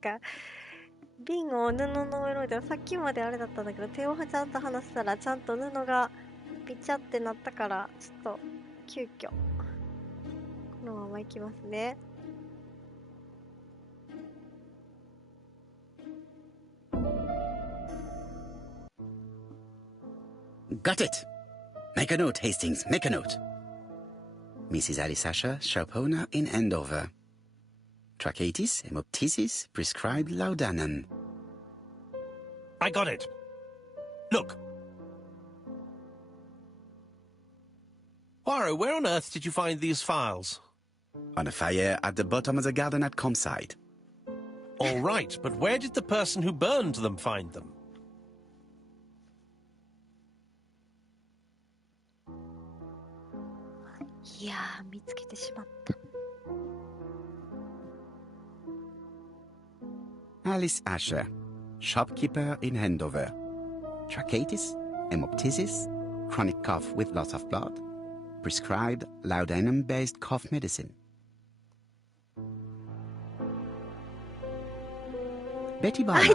か瓶を布の上でさっきまであれだったんだけど、手をちゃんと離したらちゃんと布がピチャってなったから、ちょっと急遽このままいきますね。Got it! Make a note, Hastings, make a note. Mrs. Alice Asher, shop owner in Andover. Tracheitis, hemoptysis, prescribed laudanum. I got it. Look. Poirot, where on earth did you find these files? On a fire at the bottom of the garden at Campside. All right, but where did the person who burned them find them? Yeah, 見つけてしまった。Alice Asher, shopkeeper in Andover. Tracheitis, hemoptysis, chronic cough with loss of blood. Prescribed laudanum-based cough medicine. Betty Barlow,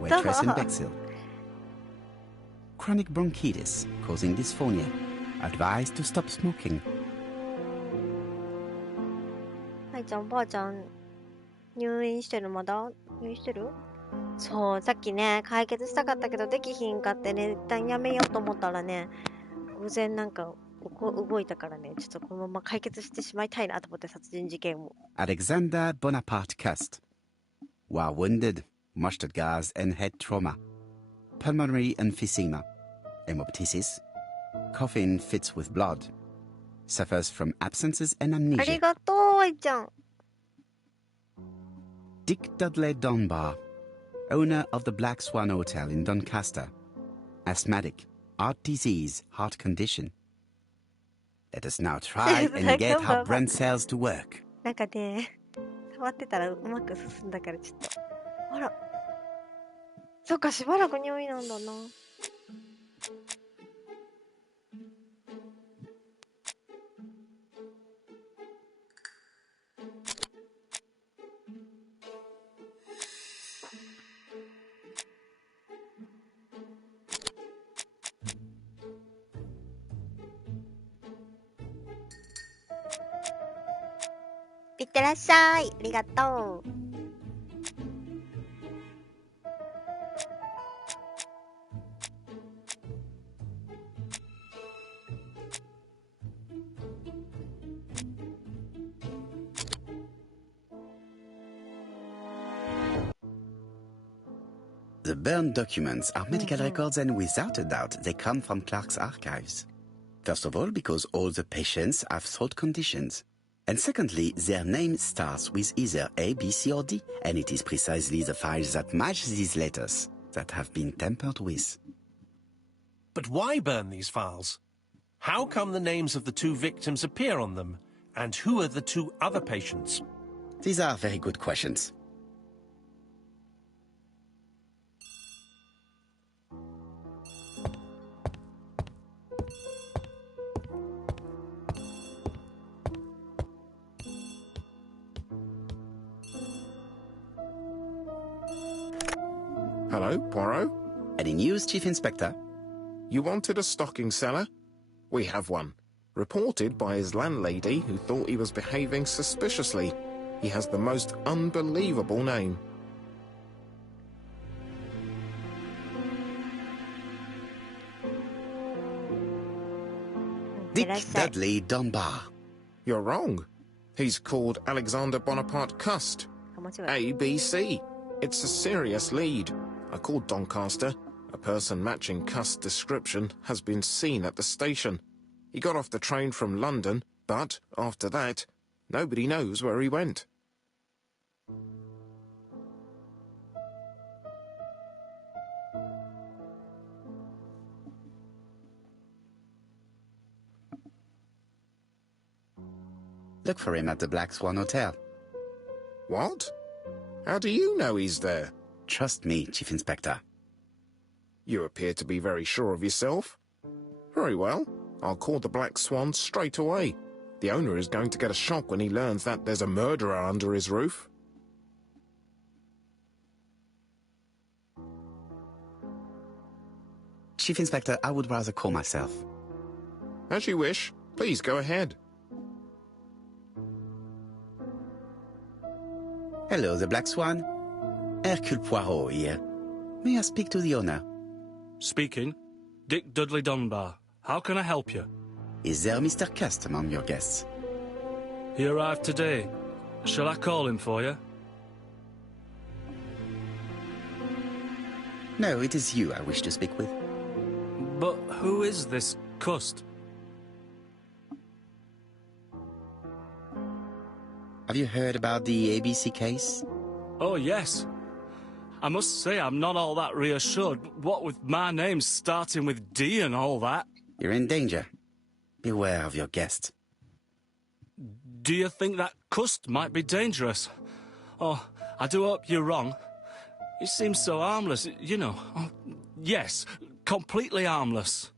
waitress in Bexhill. Chronic bronchitis causing dysphonia. Advised to stop smoking. はいちゃん、おばあちゃん入院してる？まだ入院してる？そう、さっきね解決したかったけどできひんかってね、一旦やめようと思ったらね、偶然なんか動いたからね、ちょっとこのまま解決してしまいたいなと思って、殺人事件を。Alexander Bonaparte Cust. War wounded, mustard gas and head trauma. Pulmonary emphysema. Hemoptysis. Coughing fits with blood. Suffers from absences and あ amnesia. りがとう、愛ちゃん。Dick Dudley Dunbar, owner of the Black Swan Hotel in Doncaster. Asthmatic, heart disease, heart condition. Let us now try and get our brain cells to work. なんかね、触ってたらうまく進んだからちょっと。あら。そっか、しばらく入院なんだな。いってらっしゃい。ありがとう。The burned documents are medical records, and without a doubt, they come from Clark's archives. First of all, because all the patients have throat conditions. And secondly, their name starts with either A, B, C, or D, and it is precisely the files that match these letters that have been tampered with. But why burn these files? How come the names of the two victims appear on them? And who are the two other patients? These are very good questions. Hello, Poirot. Any news, Chief Inspector? You wanted a stocking seller? We have one. Reported by his landlady, who thought he was behaving suspiciously. He has the most unbelievable name. Dick Dudley Dunbar. You're wrong. He's called Alexander Bonaparte Cust. ABC. It's a serious lead. I called Doncaster. A person matching Cust's description has been seen at the station. He got off the train from London, but after that, nobody knows where he went. Look for him at the Black Swan Hotel. What? How do you know he's there? Trust me, Chief Inspector. You appear to be very sure of yourself. Very well. I'll call the Black Swan straight away. The owner is going to get a shock when he learns that there's a murderer under his roof. Chief Inspector, I would rather call myself. As you wish. Please go ahead. Hello, the Black Swan. Hercule Poirot here. May I speak to the owner? Speaking. Dick Dudley Dunbar. How can I help you? Is there Mr. Cust among your guests? He arrived today. Shall I call him for you? No, it is you I wish to speak with. But who is this Cust? Have you heard about the ABC case? Oh, yes. I must say I'm not all that reassured, what with my name starting with D and all that. You're in danger. Beware of your guest. Do you think that Cust might be dangerous? Oh, I do hope you're wrong. He seems so harmless, you know. Oh, yes, completely harmless.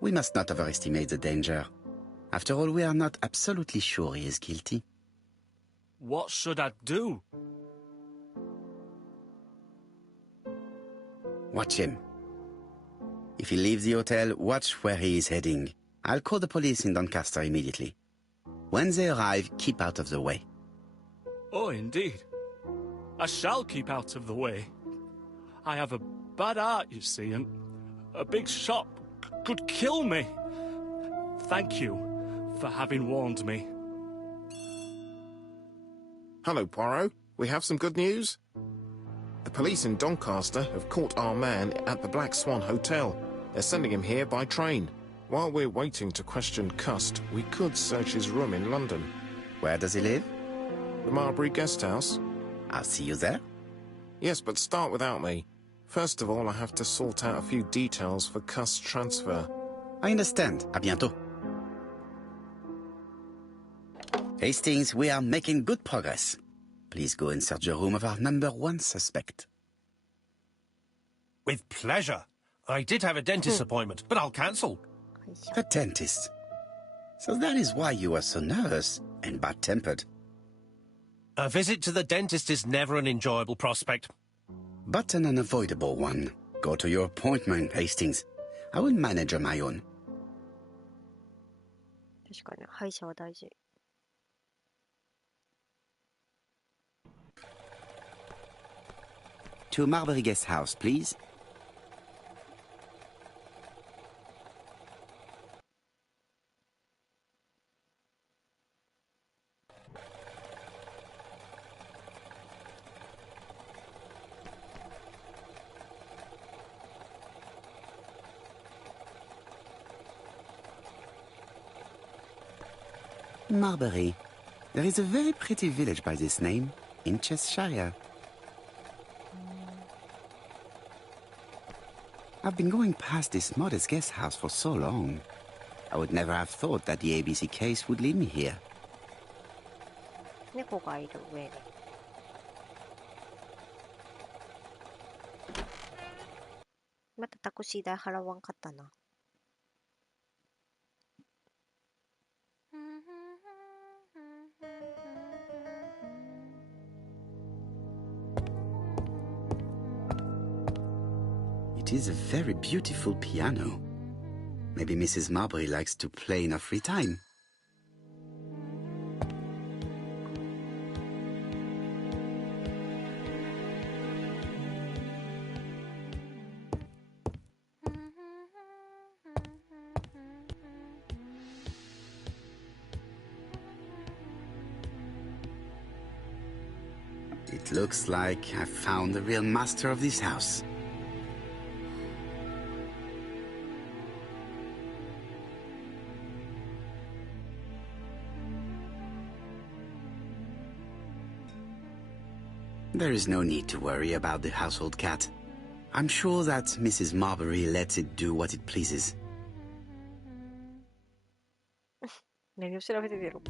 We must not overestimate the danger. After all, we are not absolutely sure he is guilty. What should I do? Watch him. If he leaves the hotel, watch where he is heading. I'll call the police in Doncaster immediately. When they arrive, keep out of the way. Oh, indeed. I shall keep out of the way. I have a bad heart, you see, and a big shot could kill me. Thank you for having warned me. Hello, Poirot. We have some good news. The police in Doncaster have caught our man at the Black Swan Hotel. They're sending him here by train. While we're waiting to question Cust, we could search his room in London. Where does he live? The Marbury Guest House. I'll see you there. Yes, but start without me. First of all, I have to sort out a few details for Cust's transfer. I understand. À bientôt. Hastings, we are making good progress. Please go and search the room of our #1 suspect. With pleasure. I did have a dentist appointment, but I'll cancel. A dentist. So that is why you are so nervous and bad-tempered. A visit to the dentist is never an enjoyable prospect. But an unavoidable one. Go to your appointment, Hastings. I will manage on my own. 確かに、歯医者は大事。To Marbury Guest House, please. Marbury. There is a very pretty village by this name, in Cheshire. I've been going past this modest guest house for so long. I would never have thought that the ABC case would lead me here. 猫がいる上に。またタクシー代払わんかったな。It is a very beautiful piano. Maybe Mrs. Marbury likes to play in her free time. It looks like I've found the real master of this house. There is no need to worry about the household cat. I'm sure that Mrs. Marbury lets it do what it pleases. 何を調べてるの?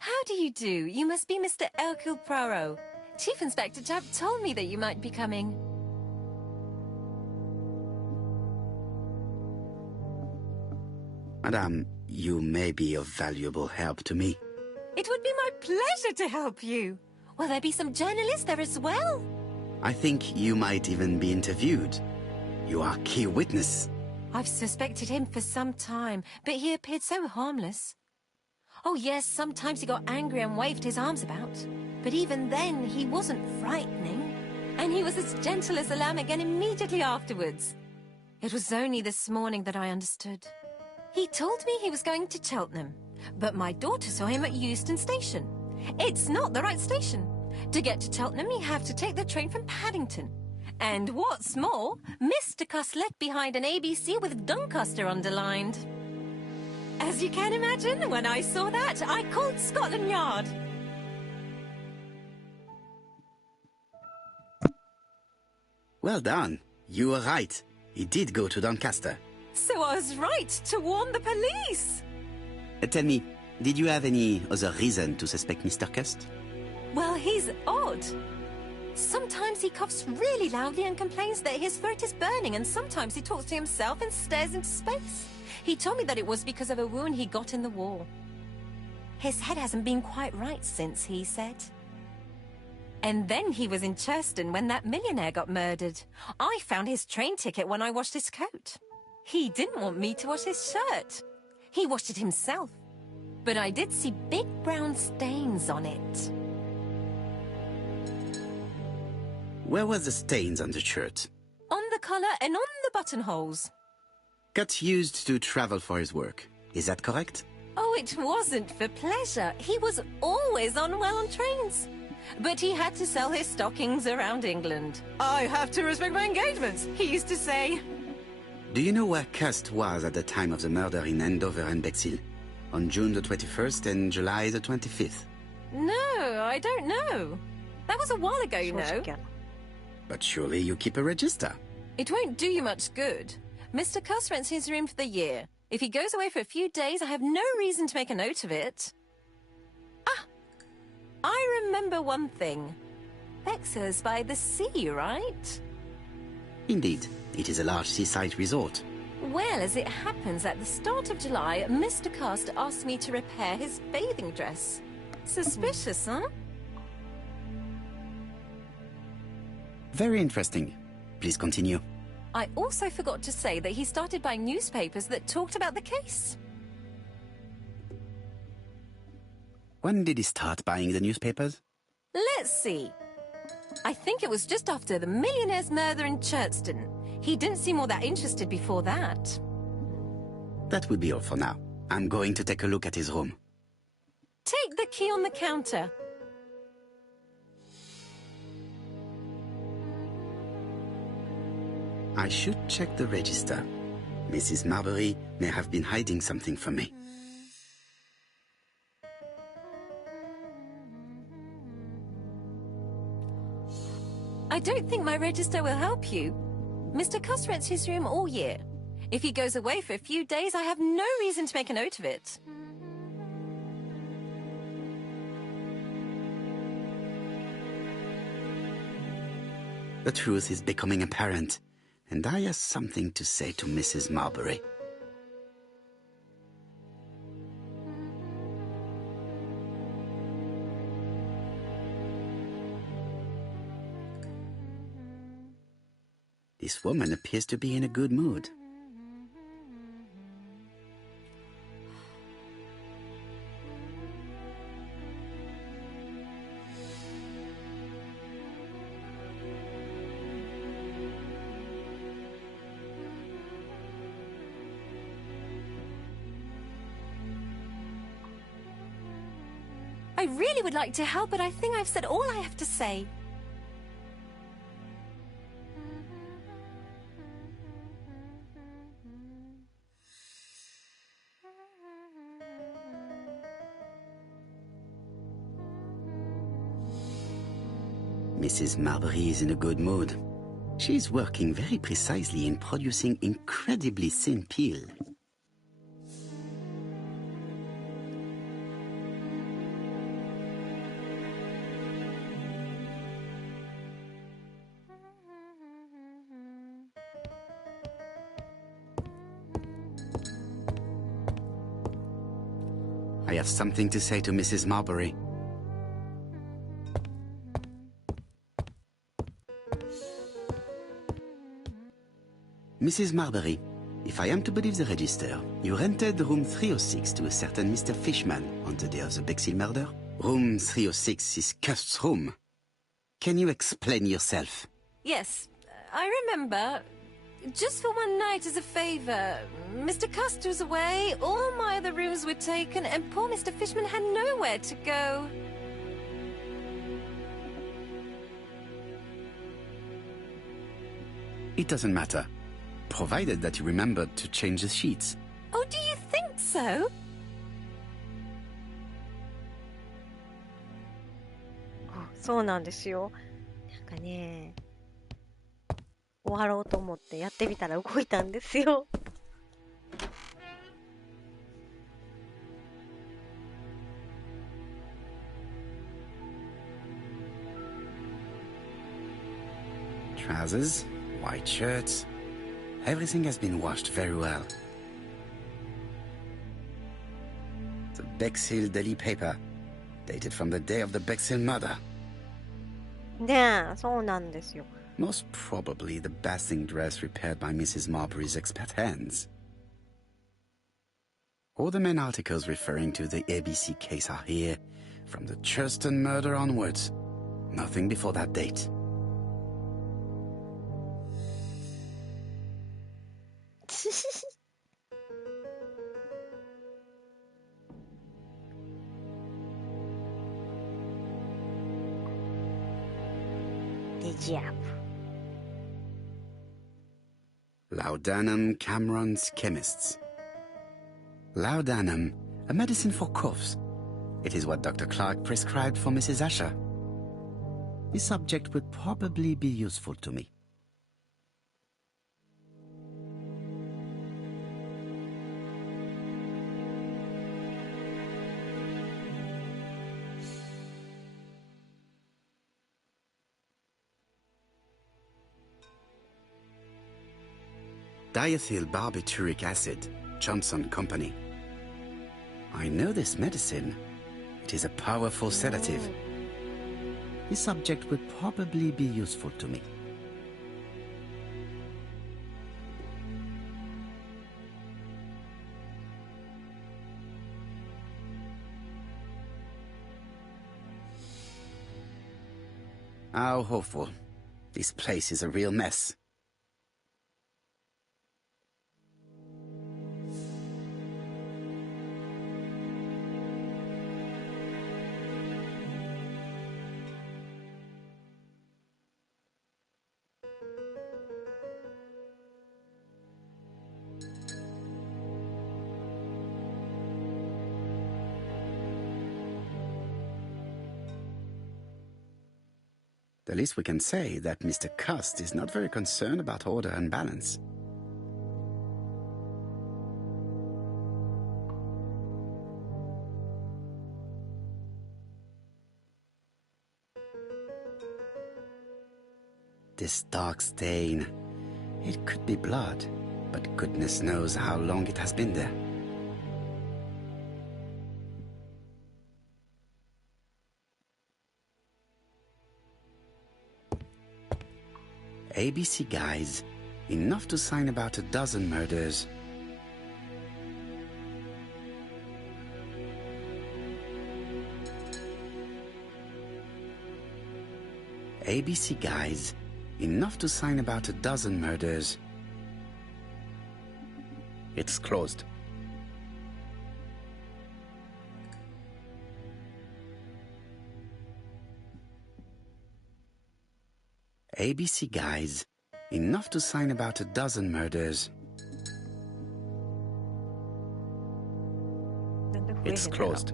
How do you do? You must be Mr. Hercule Poirot. Chief Inspector Jupp told me that you might be coming. Madame, you may be of valuable help to me. It would be my pleasure to help you. Will there be some journalists there as well? I think you might even be interviewed. You are a key witness. I've suspected him for some time, but he appeared so harmless. Oh yes, sometimes he got angry and waved his arms about. But even then, he wasn't frightening. And he was as gentle as a lamb again immediately afterwards. It was only this morning that I understood. He told me he was going to Cheltenham, but my daughter saw him at Euston Station. It's not the right station. To get to Cheltenham, you have to take the train from Paddington. And what's more, Mr. Cuss left behind an ABC with Doncaster underlined. As you can imagine, when I saw that, I called Scotland Yard. Well done. You were right. He did go to Doncaster. So I was right to warn the police. Tell me, did you have any other reason to suspect Mr. Cust? Well, he's odd. Sometimes he coughs really loudly and complains that his throat is burning, and sometimes he talks to himself and stares into space. He told me that it was because of a wound he got in the war. His head hasn't been quite right since, he said. And then he was in Churston when that millionaire got murdered. I found his train ticket when I washed his coat. He didn't want me to wash his shirt. He washed it himself. But I did see big brown stains on it. Where were the stains on the shirt? On the collar and on the buttonholes. Cut used to travel for his work. Is that correct? Oh, it wasn't for pleasure. He was always unwell on trains. But he had to sell his stockings around England. I have to respect my engagements, he used to say. Do you know where Cust was at the time of the murder in Andover and Bexhill? On June the 21st and July the 25th? No, I don't know. That was a while ago, you know. But surely you keep a register. It won't do you much good. Mr. Cuss rents his room for the year. If he goes away for a few days, I have no reason to make a note of it. Ah! I remember one thing. Bexhill's by the sea, right? Indeed. It is a large seaside resort. Well, as it happens, at the start of July, Mr. Cust asked me to repair his bathing dress. Suspicious, huh? Very interesting. Please continue. I also forgot to say that he started buying newspapers that talked about the case. When did he start buying the newspapers? Let's see. I think it was just after the millionaire's murder in Churston. He didn't seem all that interested before that. That would be all for now. I'm going to take a look at his room. Take the key on the counter. I should check the register. Mrs. Marbury may have been hiding something from me. I don't think my register will help you. Mr. Cuss rents his room all year. If he goes away for a few days, I have no reason to make a note of it. The truth is becoming apparent, and I have something to say to Mrs. Marbury. This woman appears to be in a good mood. I really would like to help, but I think I've said all I have to say. Mrs. Marbury is in a good mood. She is working very precisely in producing incredibly thin peel. I have something to say to Mrs. Marbury. Mrs. Marbury, if I am to believe the register, you rented room 306 to a certain Mr. Fishman on the day of the Bexhill murder. Room 306 is Cust's room. Can you explain yourself? Yes, I remember. Just for one night as a favour. Mr. Cust was away, all my other rooms were taken, and poor Mr. Fishman had nowhere to go. It doesn't matter, provided that you remembered to change the sheets. Oh, do you think so? Oh, そうなんですよ。なんかね、終わろうと思ってやってみたら動いたんですよ。Trousers, white shirts. Everything has been washed very well. The Bexhill Daily paper, dated from the day of the Bexhill murder. ねえ、そうなんですよ。Most probably the bathing dress repaired by Mrs. Marbury's expert hands. All the main articles referring to the ABC case are here, from the Churston murder onwards. Nothing before that date. Laudanum Cameron's chemists. Laudanum, a medicine for coughs. It is what Dr. Clark prescribed for Mrs. Asher. This subject would probably be useful to me. Diethyl barbituric acid, Johnson Company. I know this medicine. It is a powerful sedative. This subject would probably be useful to me. How awful. This place is a real mess. The least we can say that Mr. Cust is not very concerned about order and balance. This dark stain. It could be blood, but goodness knows how long it has been there. ABC guys, enough to sign about a dozen murders. ABC guys, enough to sign about a dozen murders. It's closed. ABC guys, enough to sign about a dozen murders. It's closed.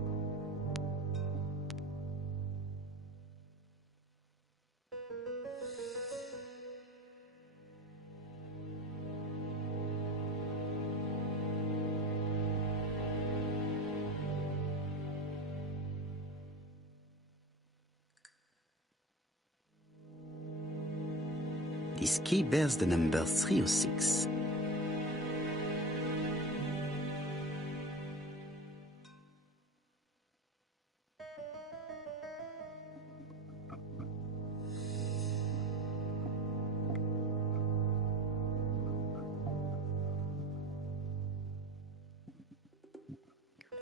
This key bears the number 306.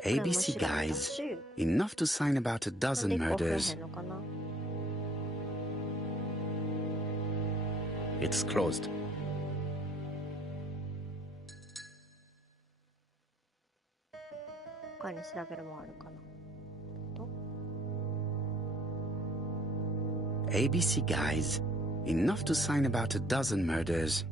ABC guys, enough to sign about a dozen murders. It's closed. ABC guys, enough to sign about a dozen murders.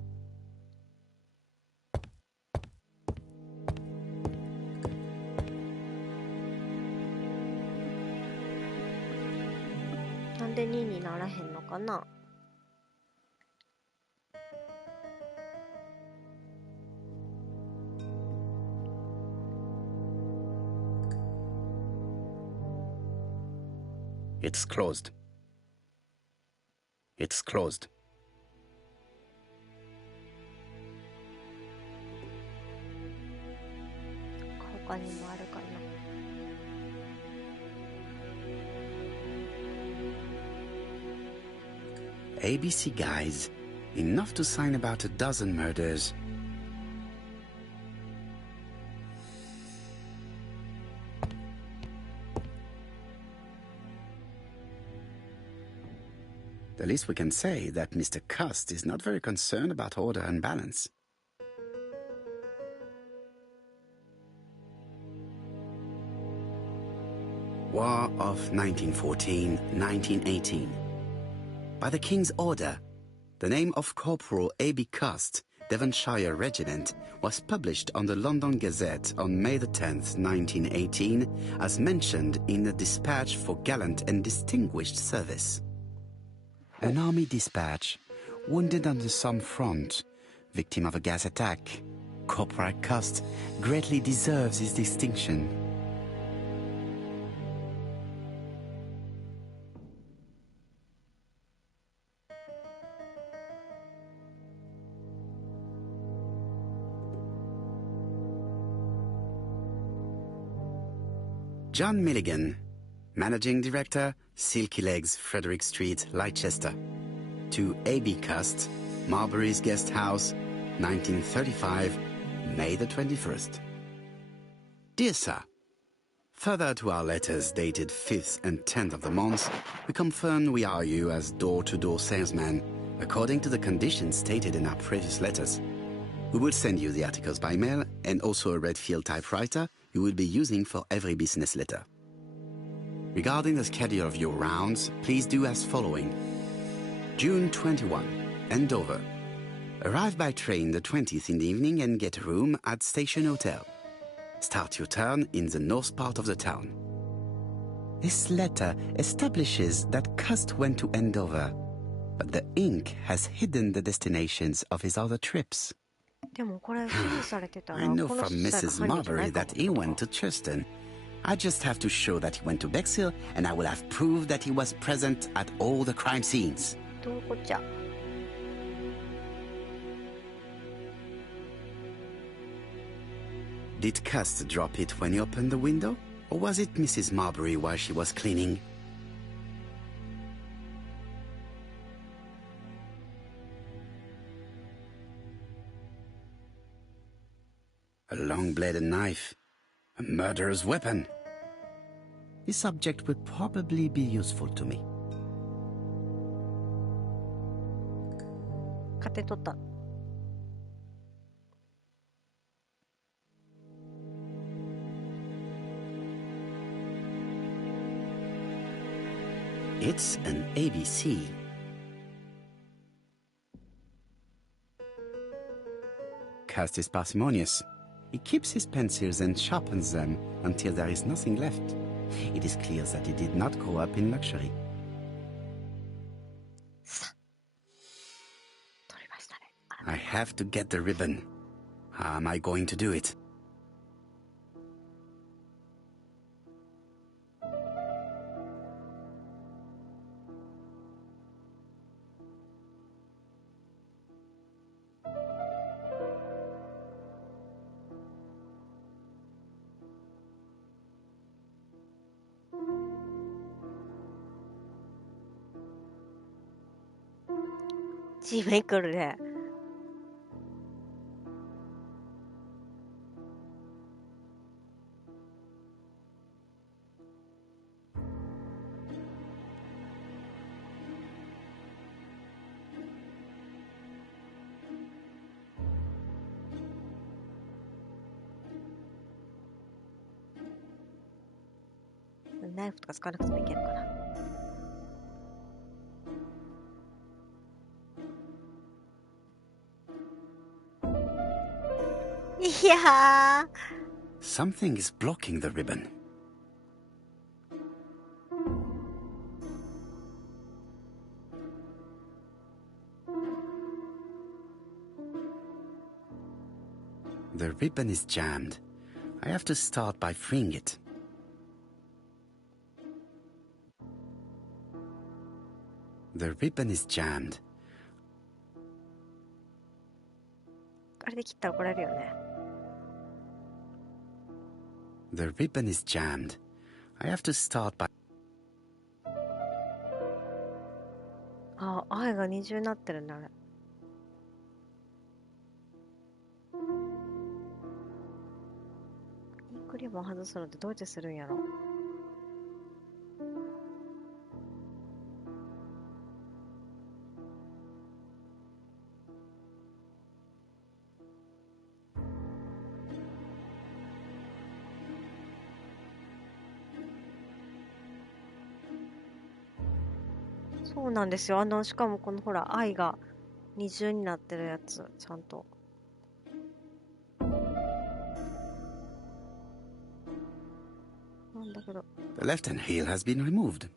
It's closed. It's closed. ABC guys, enough to sign about a dozen murders. The least we can say that Mr. Cust is not very concerned about order and balance. War of 1914-1918. By the King's order, the name of Corporal A.B. Cust, Devonshire Regiment, was published on the London Gazette on May the 10th, 1918, as mentioned in a dispatch for gallant and distinguished service. An army dispatch, wounded on the Somme front, victim of a gas attack. Corporal Cust greatly deserves his distinction. John Milligan, Managing Director, Silky Legs, Frederick Street, Leicester. To A.B. Cust, Marbury's Guest House, 1935, May the 21st. Dear Sir, further to our letters dated 5th and 10th of the month, we confirm we are you as door-to-door salesman, according to the conditions stated in our previous letters. We will send you the articles by mail and also a Redfield typewriter you will be using for every business letter. Regarding the schedule of your rounds, please do as following. June 21, Andover. Arrive by train the 20th in the evening and get a room at Station Hotel. Start your turn in the north part of the town. This letter establishes that Cust went to Andover, but the ink has hidden the destinations of his other trips. I know from Mrs. Marbury that he went to Churston. I just have to show that he went to Bexhill, and I will have proved that he was present at all the crime scenes. Did Cust drop it when he opened the window? Or was it Mrs. Marbury while she was cleaning? A long-bladed knife. A murderer's weapon. This object will probably be useful to me. It's an ABC. Cust is parsimonious. He keeps his pencils and sharpens them until there is nothing left. It is clear that he did not grow up in luxury. I have to get the ribbon. How am I going to do it? G-Maker ナイフとか使わなくてもいけるから。いやー。Something is blocking the ribbon. The ribbon is jammed. I have to start by freeing it. The ribbon is jammed. あれで切ったら怒られるよね。The ribbon is jammed. I have to start by... あ、愛が二重になってるね、あれ。インクリボン外すのってどうやってするんやろ。そうなんですよ。しかもこのほら、愛が二重になってるやつ、ちゃんと。なんだけど。The left hand heel has been removed.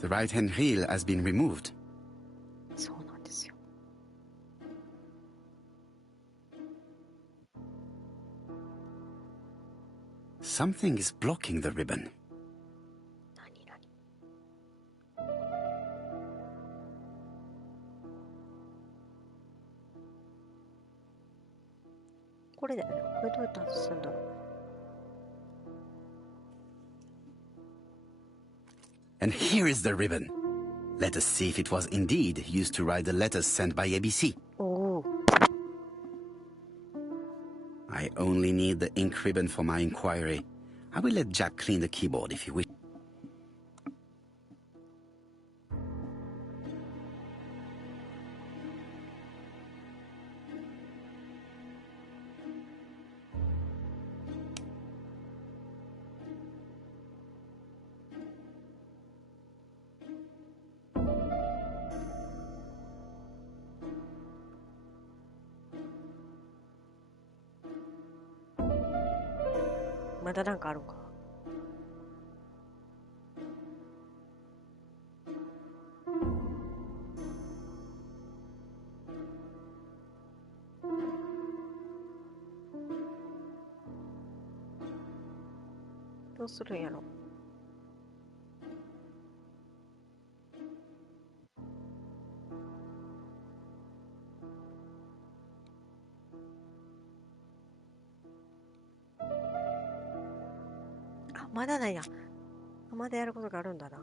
The right hand heel has been removed. そうなんですよ。Something is blocking the ribbon. 何これだよね。これどうやって外すんだろう。And here is the ribbon. Let us see if it was indeed used to write the letters sent by ABC. Oh. I only need the ink ribbon for my inquiry. I will let Jack clean the keyboard if you wish.まだなんかあるか。どうするんやろ。まだなんや。まだやることがあるんだな。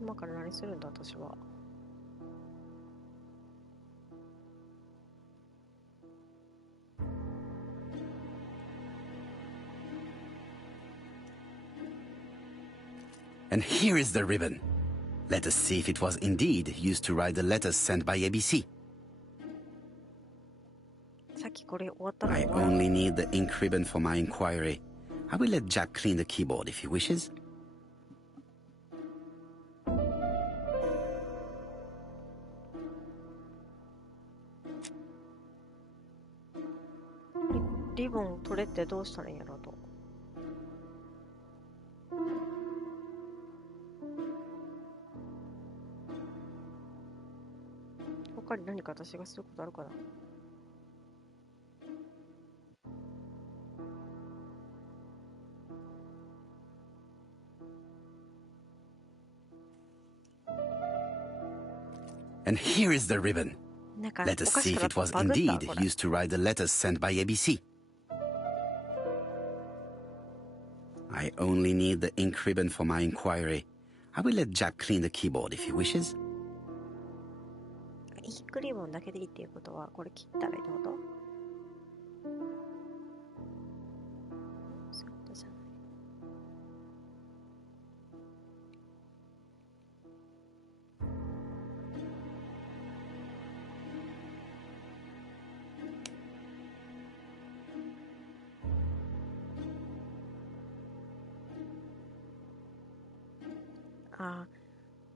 今から何するんだ私は。And here is the ribbon. Let us see if it was indeed used to write the letters sent by ABC. さっきこれ終わったの I only need the ink ribbon for my inquiry. I will let Jack clean the keyboard if he wishes.リボン取れってどうしたらいいんやろうと。他に何か私がすることあるかな。And here is the ribbon. Let us see if it was indeed used to write the letters sent by ABC. I only need the ink ribbon for my inquiry. I will let Jack clean the keyboard if he wishes. インクリボンだけでいいっていうことは、これ切ったらいいってこと？そういうことじゃない。あ、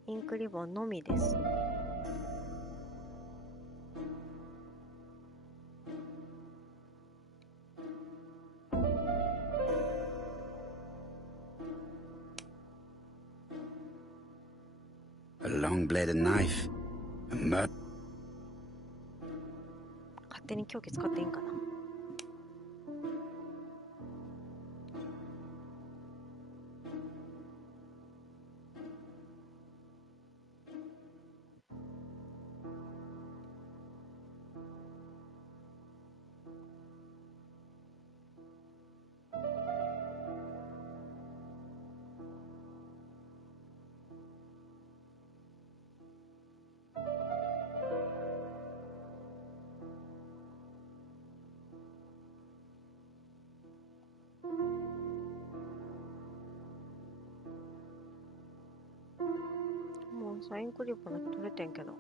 インクリボンのみです。A long-bladed knife. A mud. 勝手に凶器使っていいんかな。もうサインクリボン取れてんけど。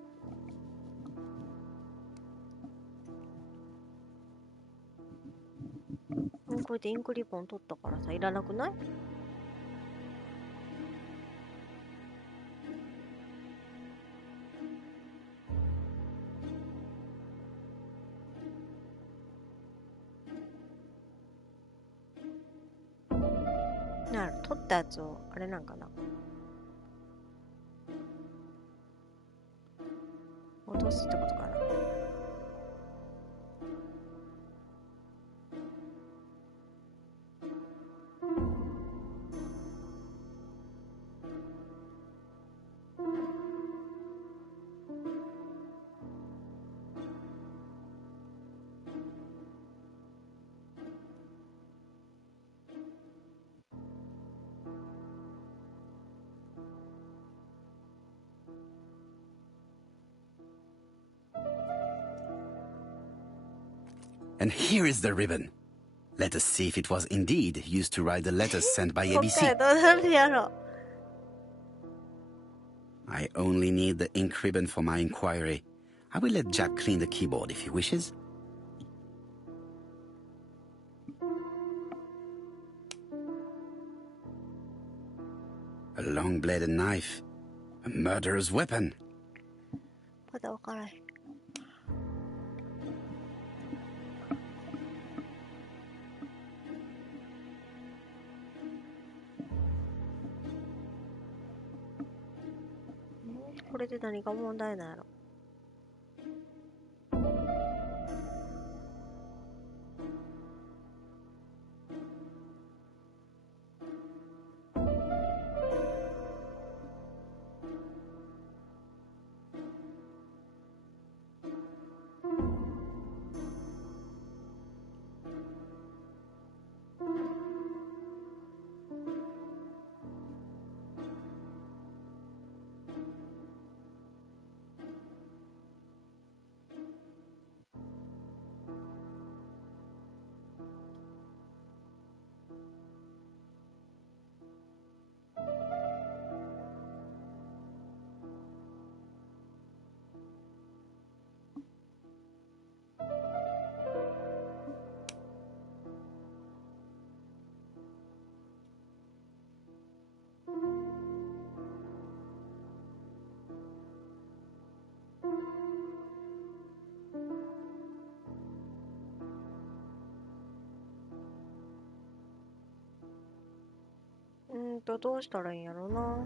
これでインクリボン取ったからさ、いらなくない？なる、取ったやつをあれなんかな。落とすってことかな。And here is the ribbon. Let us see if it was indeed used to write the letters sent by ABC. どうなるやろ。I only need the ink ribbon for my inquiry. I will let Jack clean the keyboard if he wishes. A long-bladed knife. A murderer's weapon. まだわからへん。これで何が問題なんやろ。どうしたらいいんやろな。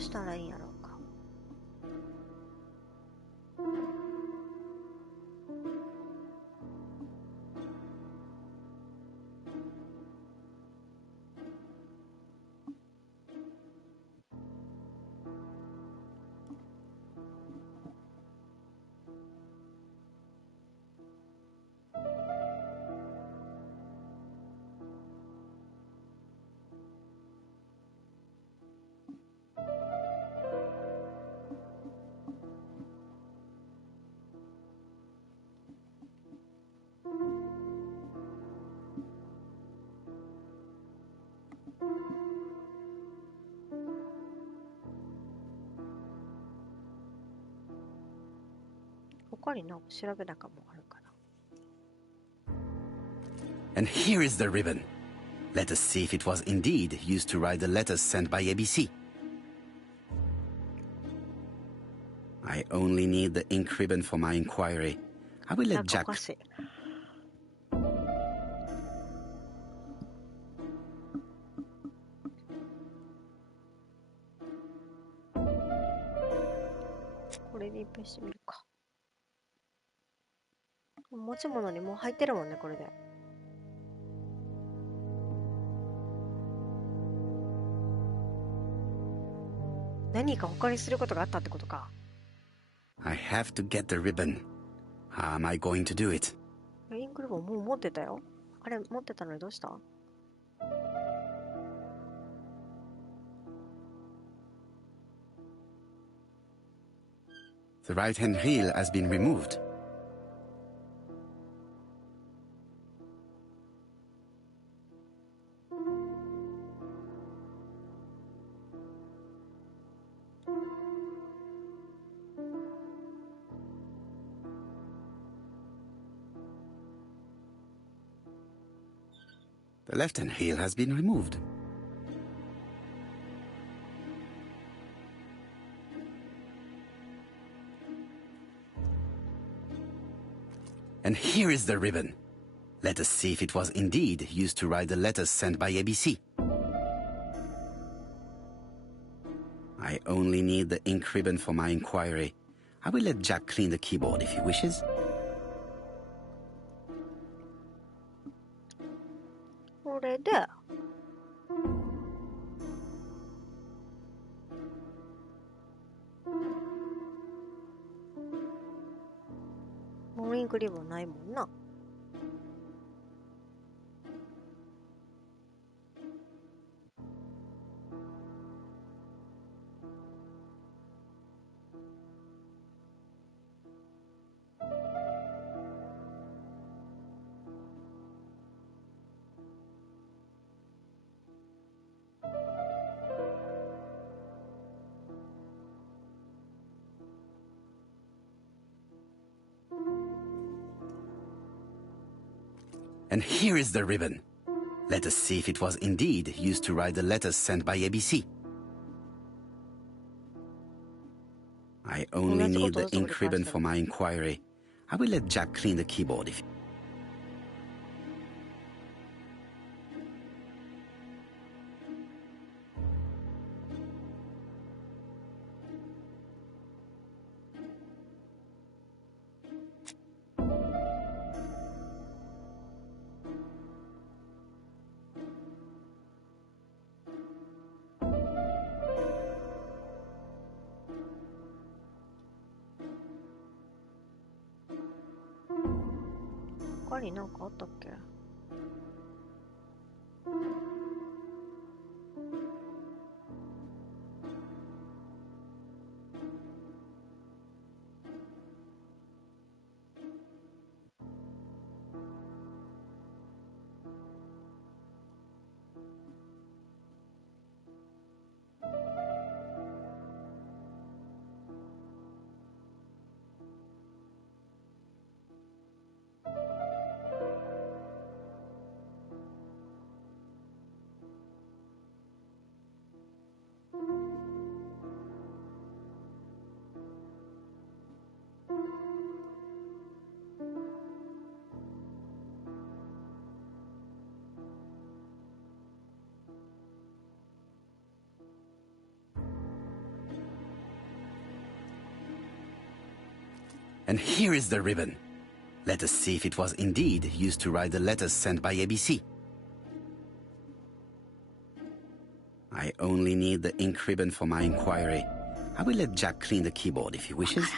うしたらいいんやろうか。他になんか調べなかもあるかな。And here is the ribbon. Let us see if it was indeed used to write the letters sent by ABC. I only need the ink ribbon for my inquiry. I will な let んかお Jack... かしい。これで一遍してみるか。持ち物にもう入ってるもんね、これで。何か他にすることがあったってことか。I have to get the ribbon. How am I going to do it? インクリボンもう持ってたよ。あれ持ってたのにどうした？ The right-hand heel has been removed. The left-hand heel has been removed. And here is the ribbon. Let us see if it was indeed used to write the letters sent by ABC. I only need the ink ribbon for my inquiry. I will let Jack clean the keyboard if he wishes. これで、もうインクリボンないもんな。And here is the ribbon. Let us see if it was indeed used to write the letters sent by ABC. I only need the ink ribbon for my inquiry. I will let Jack clean the keyboard if...他になんかあったっけ？ And here is the ribbon. Let us see if it was indeed used to write the letters sent by ABC. I only need the ink ribbon for my inquiry. I will let Jack clean the keyboard if he wishes.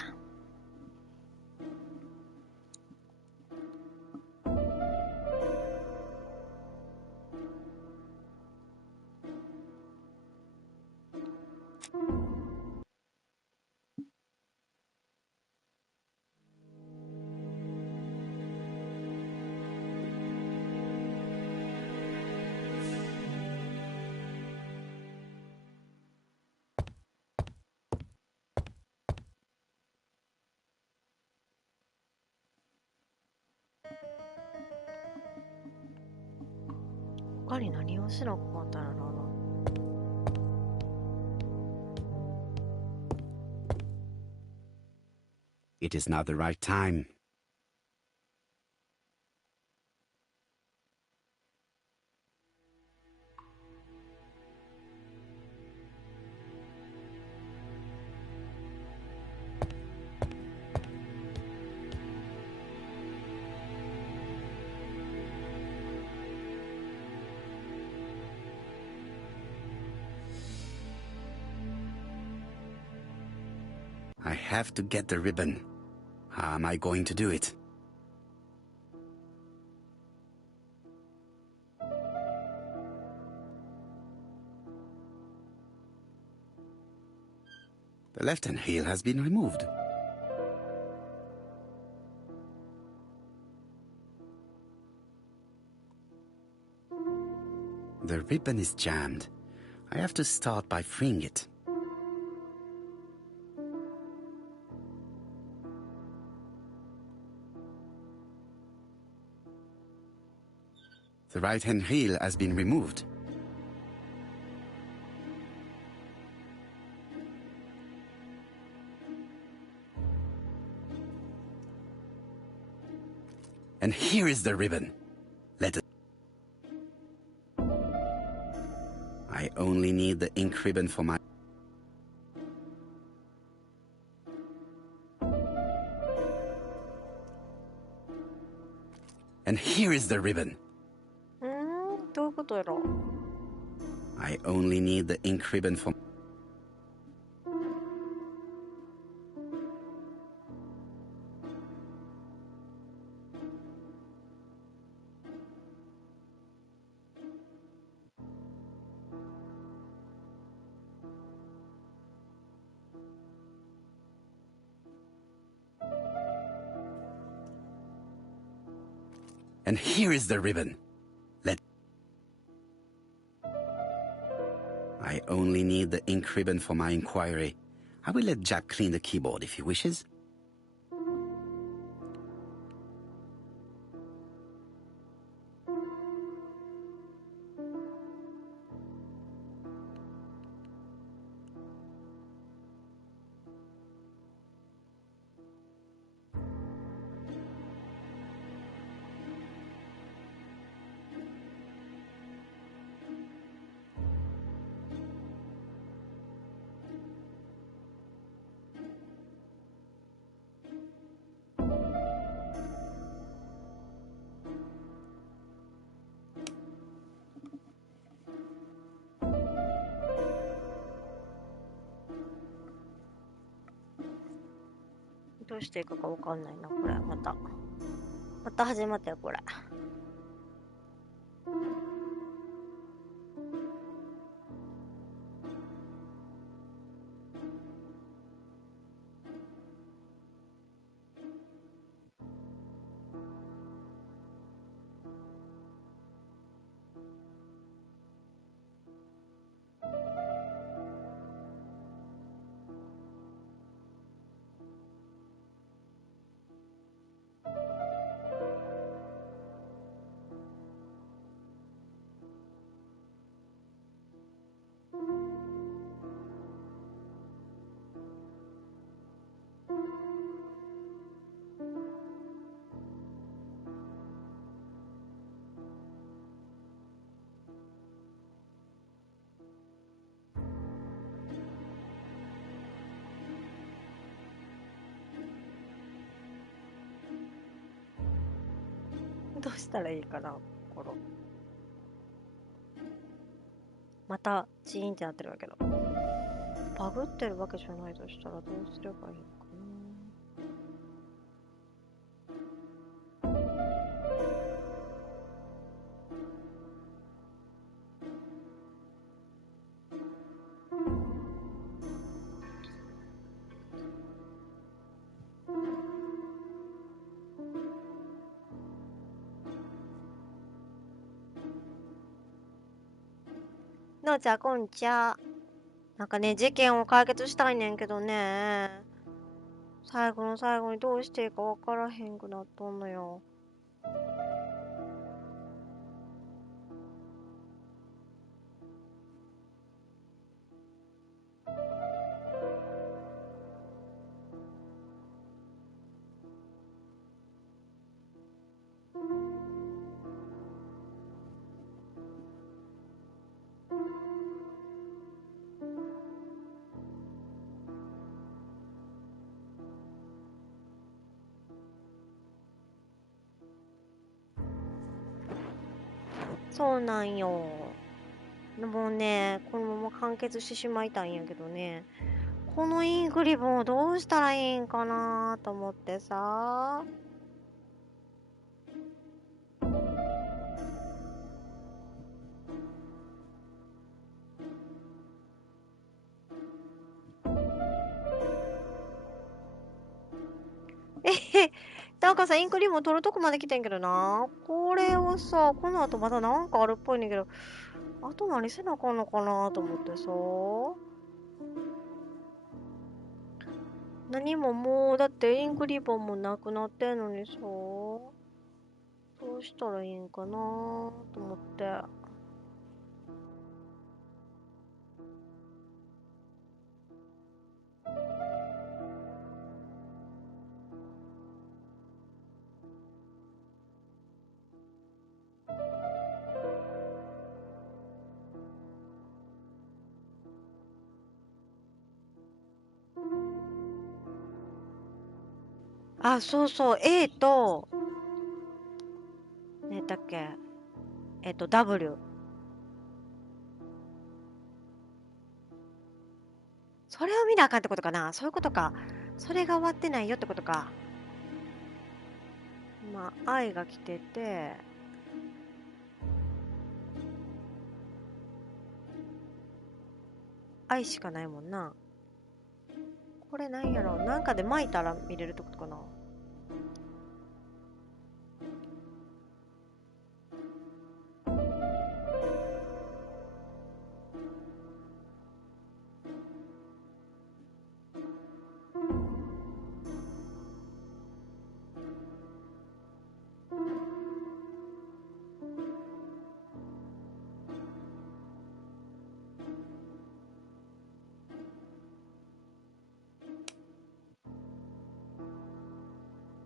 他に何をしなかったんやろな。It is now the right time. I have to get the ribbon. How am I going to do it? The left-hand heel has been removed. The ribbon is jammed. I have to start by freeing it. The right-hand heel has been removed. And here is the ribbon. Let us... I only need the ink ribbon for my... And here is the ribbon. どういうことやろ。 I only need the ink ribbon for... And here is the ribbon. I only need the ink ribbon for my inquiry. I will let Jack clean the keyboard if he wishes.どうしていくかわかんないな、これ。また始まったよ、これ。どうしたらいいかな、この。また、チーンってなってるわけだ。バグってるわけじゃないとしたらどうすればいいのかな。なおちゃん、こんちゃ。なんかね、事件を解決したいねんけどね。最後の最後にどうしていいかわからへんくなっとんのよ。そうなんよ。でもね、このまま完結してしまいたいんやけどね。このインクリボンをどうしたらいいんかなと思ってさ。なんかさ、インクリボン取るとこまで来てんけどな。これをさ、この後まだなんかあるっぽいねんけど、あと何せなあかんのかなと思ってさ。何ももう、だってインクリボンもなくなってんのにさ、どうしたらいいんかなと思って。あ、そうそう、A と、ねだっけ、W。それを見なあかんってことかな。そういうことか。それが終わってないよってことか。まあ、愛が来てて、愛しかないもんな。これなんやろ。なんかで巻いたら見れるってことかな。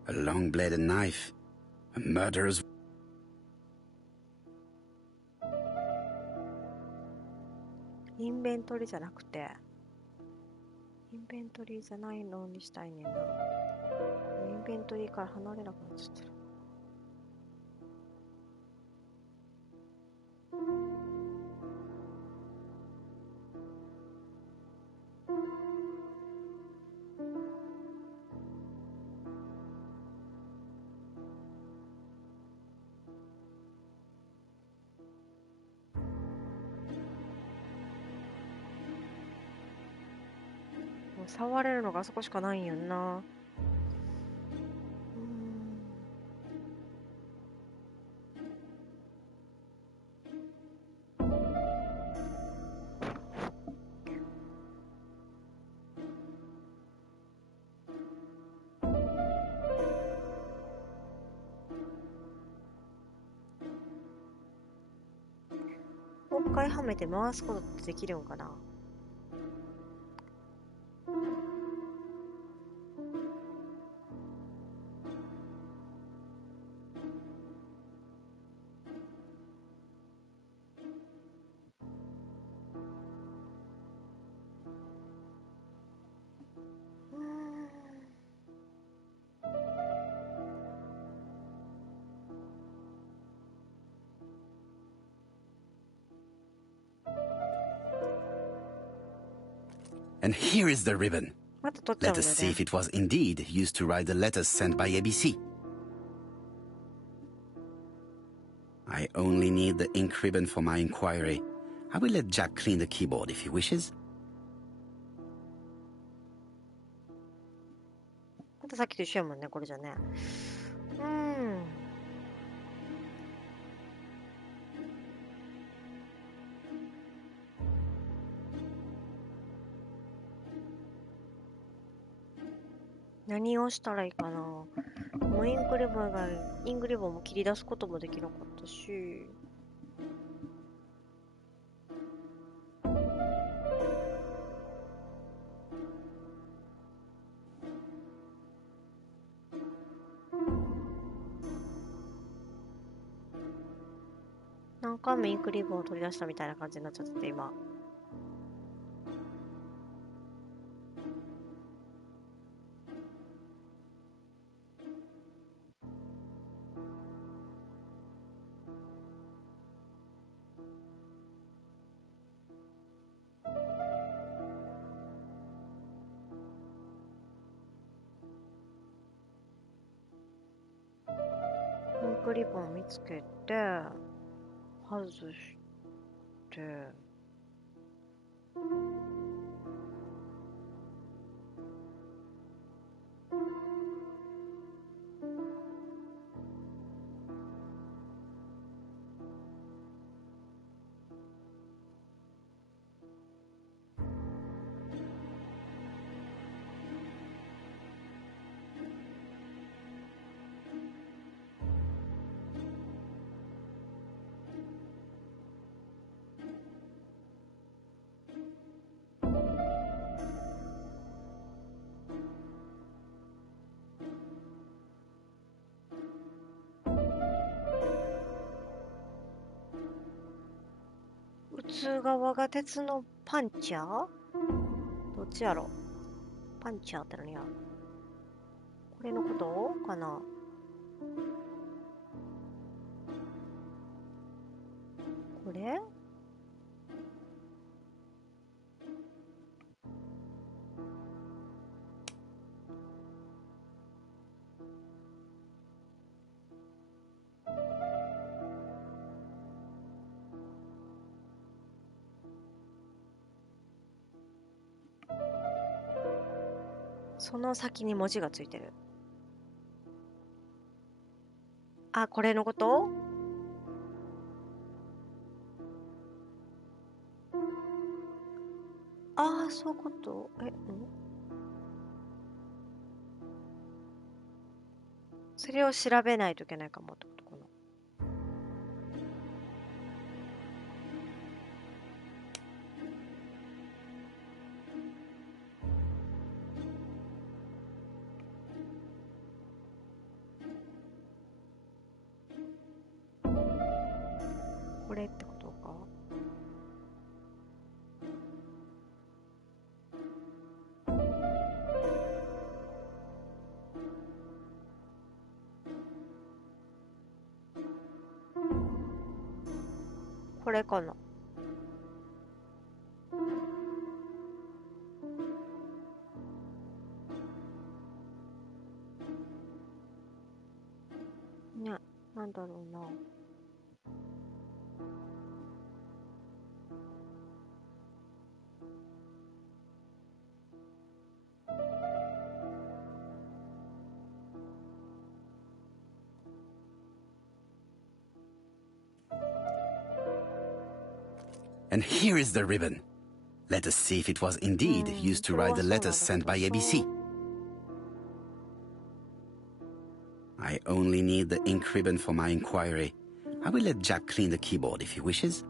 A long-bladed knife. A murderer's... インベントリーじゃなくて、インベントリーじゃないのにしたいねんな。インベントリーから離れなくなっちゃってる。もう触れるのがあそこしかないんやんな。もう一回はめて回すことってできるんかな。And here is the ribbon. また取っちゃうん Let だよ us see ね。 if it was indeed used to write the letters sent by ABC. I only need the ink ribbon for my inquiry. I will let Jack clean the keyboard if he wishes. またさっきと一緒やもんね、これじゃね。何をしたらいいかな。もうインクリボン以外、インクリボンも切り出すこともできなかったし。何回もインクリボンを取り出したみたいな感じになっちゃってて、今。インクリボン見つけて、外して、内側が鉄のパンチャー？どっちやろ？パンチャーって何や？これのことかな？これ？その先に文字がついてる。あ、これのこと？ああ、そういうこと？それを調べないといけないかもってことかな。これってことか。これかな。ね、なんだろうな。And here is the ribbon. Let us see if it was indeed used to write the letters sent by ABC. I only need the ink ribbon for my inquiry. I will let Jack clean the keyboard if he wishes.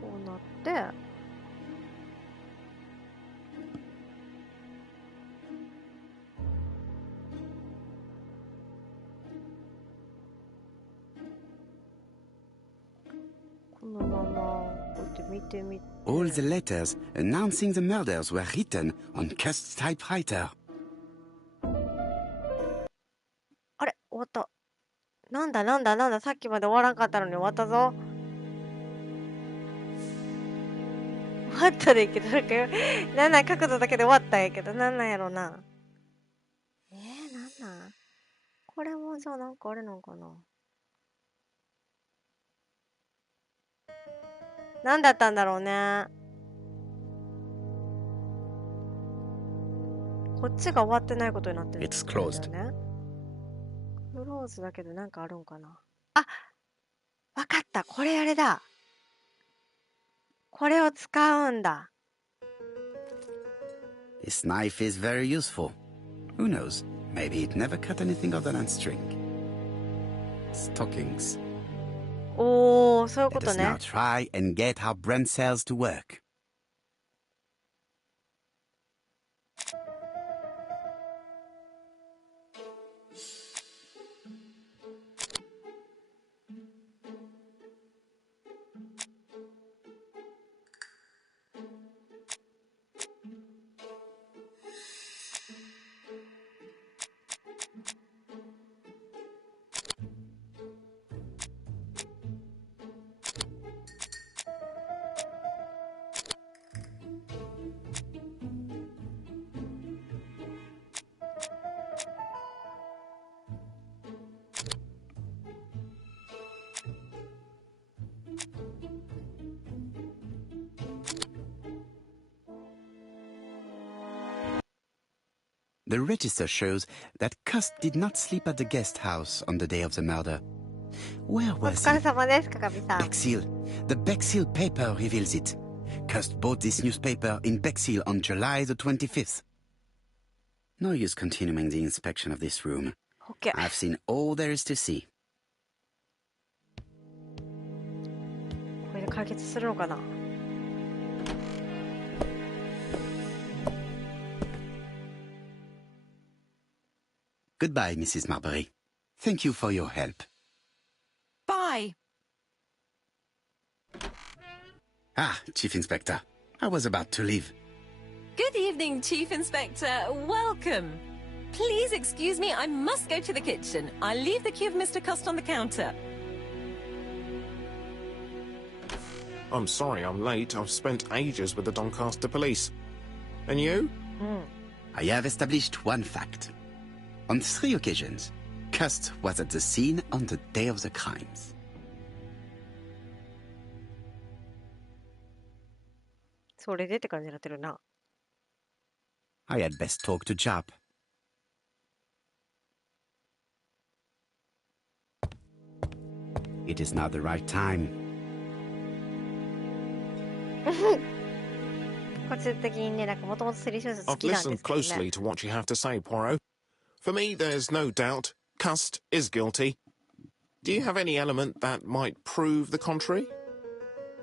こうなって、このままこうやって見てみて。All the letters announcing the murders were written on Cust's typewriter. あれ、終わった。なんだなんだ、さっきまで終わらんかったのに終わったぞ。終わったでいいけど、なん角度だけで終わったんやけど、なんやろな。なんこれもじゃあなんかあれなんかな。なんだったんだろうね。こっちが終わってないことになってるんだよね。It's closed. クローズだけどなんかあるんかな。あ、わかった。これあれだ。これを使うんだ。This knife is very useful. Who knows? Maybe it never cut anything other than string. Stockings. おー、そういうこ Let と us ね。 now try and get our brain cells to work. The register shows that Cust did not sleep at the guest house on the day of the murder. Where お was 疲れ he? 様です、かかみさん。 Bexhill. The Bexhill paper reveals it. Cust bought this newspaper in Bexhill on July the 25th. No use continuing the inspection of this room. オッケー。 I've seen all there is to see. これで解決するのかな。Goodbye, Mrs. Marbury. Thank you for your help. Bye. Ah, Chief Inspector. I was about to leave. Good evening, Chief Inspector. Welcome. Please excuse me, I must go to the kitchen. I'll leave the key of Mr. Cust on the counter. I'm sorry I'm late. I've spent ages with the Doncaster police. And you? I have established one fact. On 3 occasions, Cust was at the scene on the day of the crimes. それでって感じになってるな。I had best talk to Job. It is now the right time. 個人的にね、なんかもともと推理小説好 I've きなんで listened すけどね。 closely to what you have to say, Poirot. For me, there's no doubt Cust is guilty. Do you have any element that might prove the contrary?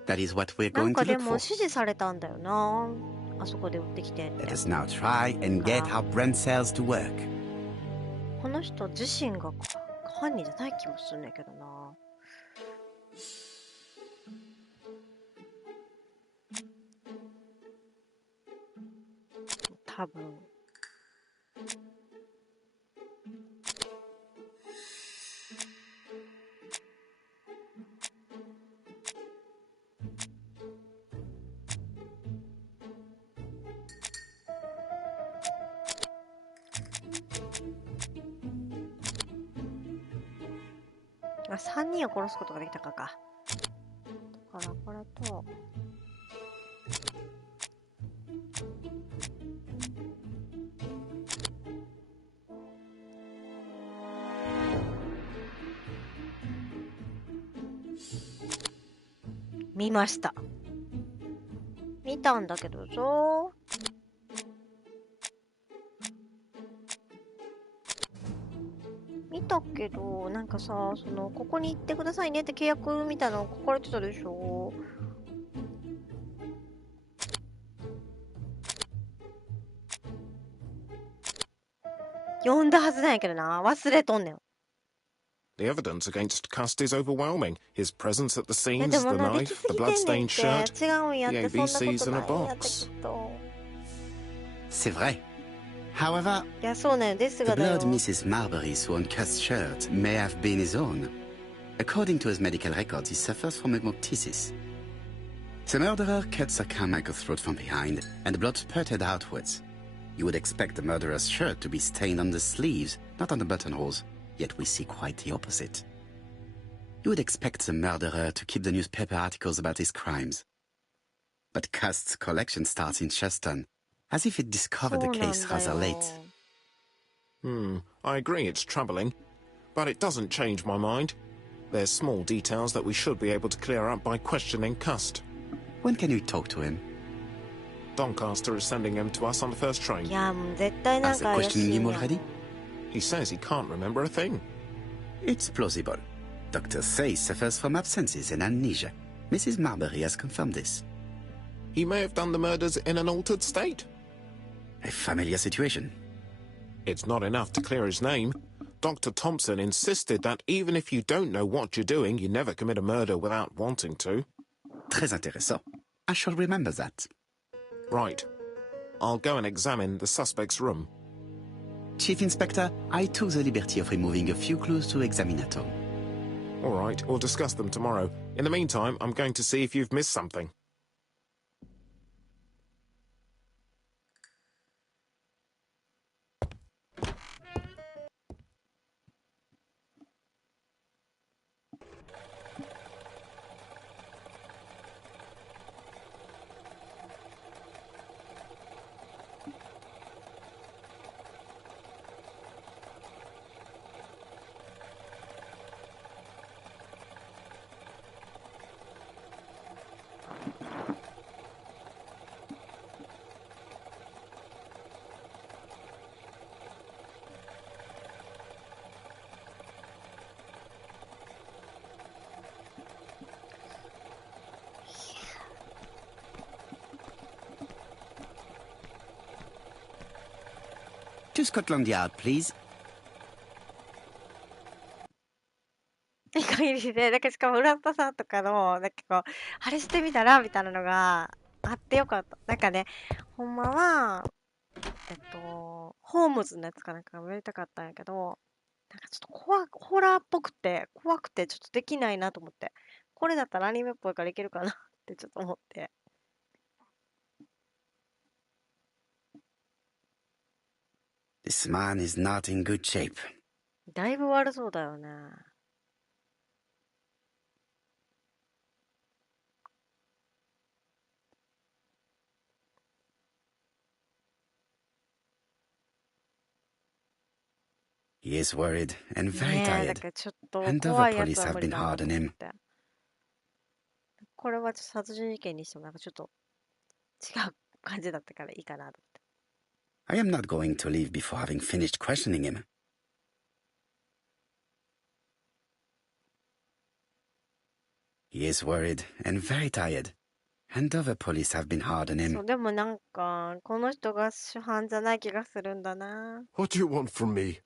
That is what we're なん going か to で look も for. 指示されたんだよな。あそこで売ってきてって Let。us now try and get our brain cells to work. この人自身が犯人じゃない気もするんだけどな。多分。あ、3人を殺すことができたか。だからこれと、見ました。見たんだけどぞ。見たけど、なんかさ、ここに行ってくださいねって契約みたいなの書かれてたでしょ。読んだはずなんやけどな。忘れとんねん。The evidence against Cust is overwhelming. His presence at the いや scenes, で the もな、で knife, きす the ぎてんねん bloodstained って。 shirt. 違うんやって、 the そんな ABCs こと in a ないんやった box. けど。 C'est vrai. However, いや、そうねんです the がだよ blood。Mrs. Marbury saw on Cust's shirt may have been his own. According to his medical records, he suffers from hemoptysis. The murderer cut Sir Carmichael's throat from behind, and the blood spurted outwards. You would expect the murderer's shirt to be stained on the sleeves, not on the buttonholes, yet we see quite the opposite. You would expect the murderer to keep the newspaper articles about his crimes. But Cust's collection starts in Cheston, as if it discovered the case rather late. I agree it's troubling, but it doesn't change my mind. There's small details that we should be able to clear up by questioning Cust. When can we talk to him? Doncaster is sending him to us on the first train. いや、もう絶対なん After か怪し questioning い him な。 already? He says he can't remember a thing. It's plausible. Doctors say he suffers from absences and amnesia. Mrs. Marbury has confirmed this. He may have done the murders in an altered state. A familiar situation. It's not enough to clear his name. Dr. Thompson insisted that even if you don't know what you're doing, you never commit a murder without wanting to. Très intéressant. I shall remember that. Right. I'll go and examine the suspect's room. Chief Inspector, I took the liberty of removing a few clues to examine at home. All right, we'll discuss them tomorrow. In the meantime, I'm going to see if you've missed something. To Scotland Yard, please. いい限りで、なんかしかも浦田さんとかの、なんかこう、あれしてみたらみたいなのがあってよかった。なんかね、ほんまは、ホームズのやつかなんかやりたかったんやけど、なんかちょっとホラーっぽくて、怖くてちょっとできないなと思って。これだったらアニメっぽいからいけるかなってちょっと思って。This man is not in good shape. だいぶ悪そうだよね。He is worried and very ねえ、だ tired, からちょっと and 怖 other いや police つは have 無理 been だな hard と on 思っ him. て。これはちょっと殺人事件にしてもなんかちょっと違う感じだったからいいかなと思って。I am not going to leave before having finished questioning him. He is worried and very tired, and other police have been hard on そう、 him. でもなんか、この人が主犯じゃない気がするんだな。What do you want from me?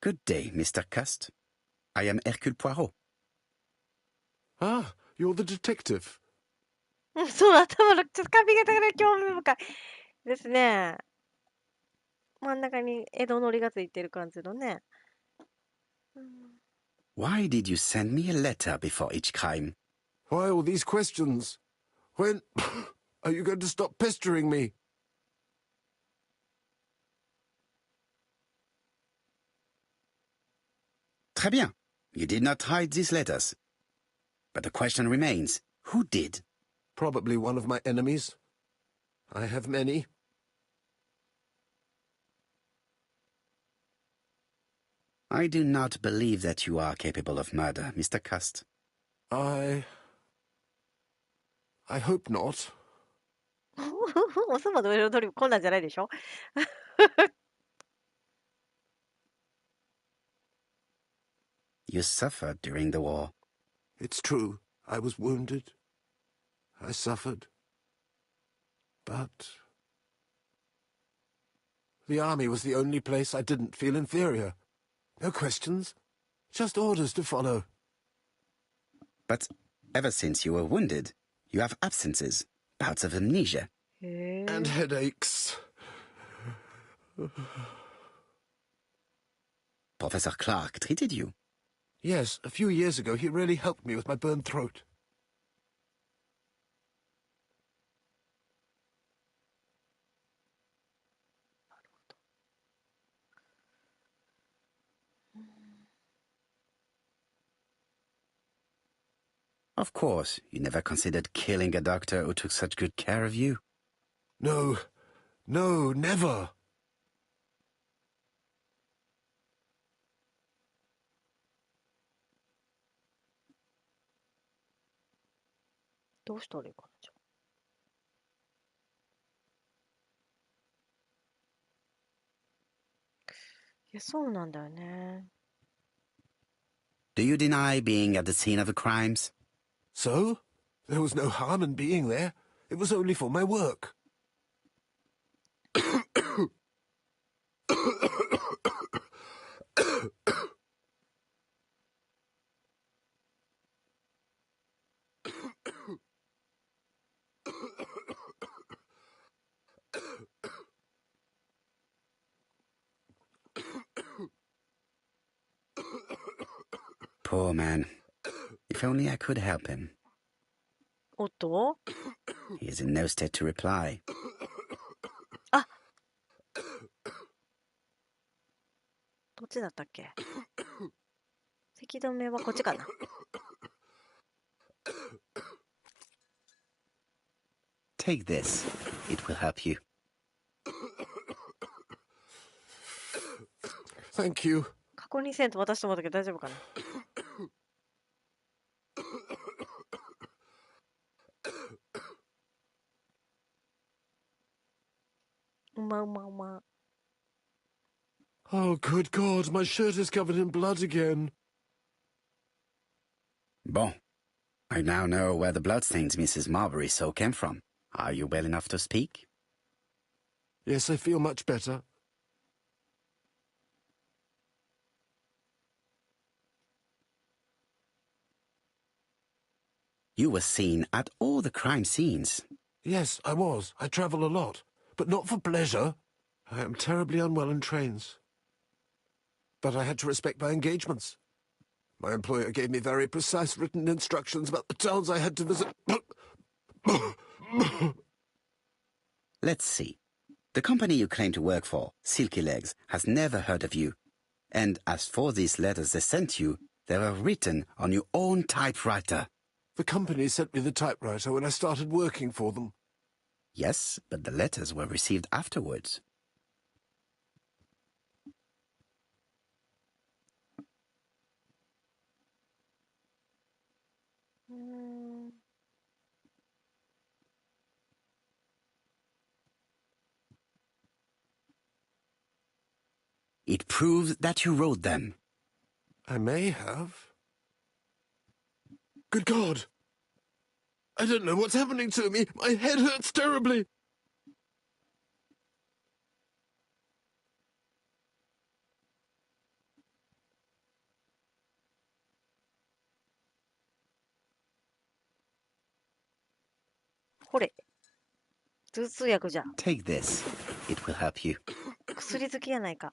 Good day, Mr. Cust. I am Hercule Poirot. Ah, you're the detective. そう、頭のちょっと髪型が興味深いですね。真ん中に江戸のりがついてる感じのね。Why did you send me a letter before each crime? Why all these questions? When are you going to stop pestering me? Très bien. You did not hide these letters. But the question remains, who did? Probably one of my enemies. I have many. I do not believe that you are capable of murder, Mr. Cust. I hope not. おそばの彩りこんなんじゃないでしょ。You suffered during the war. It's true. I was wounded. I suffered. But the army was the only place I didn't feel inferior. No questions. Just orders to follow. But ever since you were wounded, you have absences, bouts of amnesia. And headaches. Professor Clark treated you. Yes, a few years ago he really helped me with my burned throat. Of course, you never considered killing a doctor who took such good care of you. No, never. どうしたらいいかな、じゃあ。いや、そうなんだよね。Do you deny being at the scene of the crimes? So? There was no harm in being there. It was only for my work. Poor man. If only I could help him. おっと He is in no state to reply. あ、どっちだったっけ？咳止めはこっちかな。Take this. It will help you. Thank you. 確認せんと渡してもらったけど大丈夫かな。うまうまうま。Oh, good God, my shirt is covered in blood again. Bon. I now know where the bloodstains Mrs. Marbury saw came from. Are you well enough to speak? Yes, I feel much better. You were seen at all the crime scenes. Yes, I was. I travel a lot, but not for pleasure. I am terribly unwell in trains. But I had to respect my engagements. My employer gave me very precise written instructions about the towns I had to visit. Let's see. The company you claim to work for, Silky Legs, has never heard of you. And as for these letters they sent you, they were written on your own typewriter. The company sent me the typewriter when I started working for them. Yes, but the letters were received afterwards. It proves that you wrote them. I may have. Good God! I don't know what's happening to me. My head hurts terribly. Hore. 頭痛薬じゃ。Take this. It will help you. 薬好きやないか。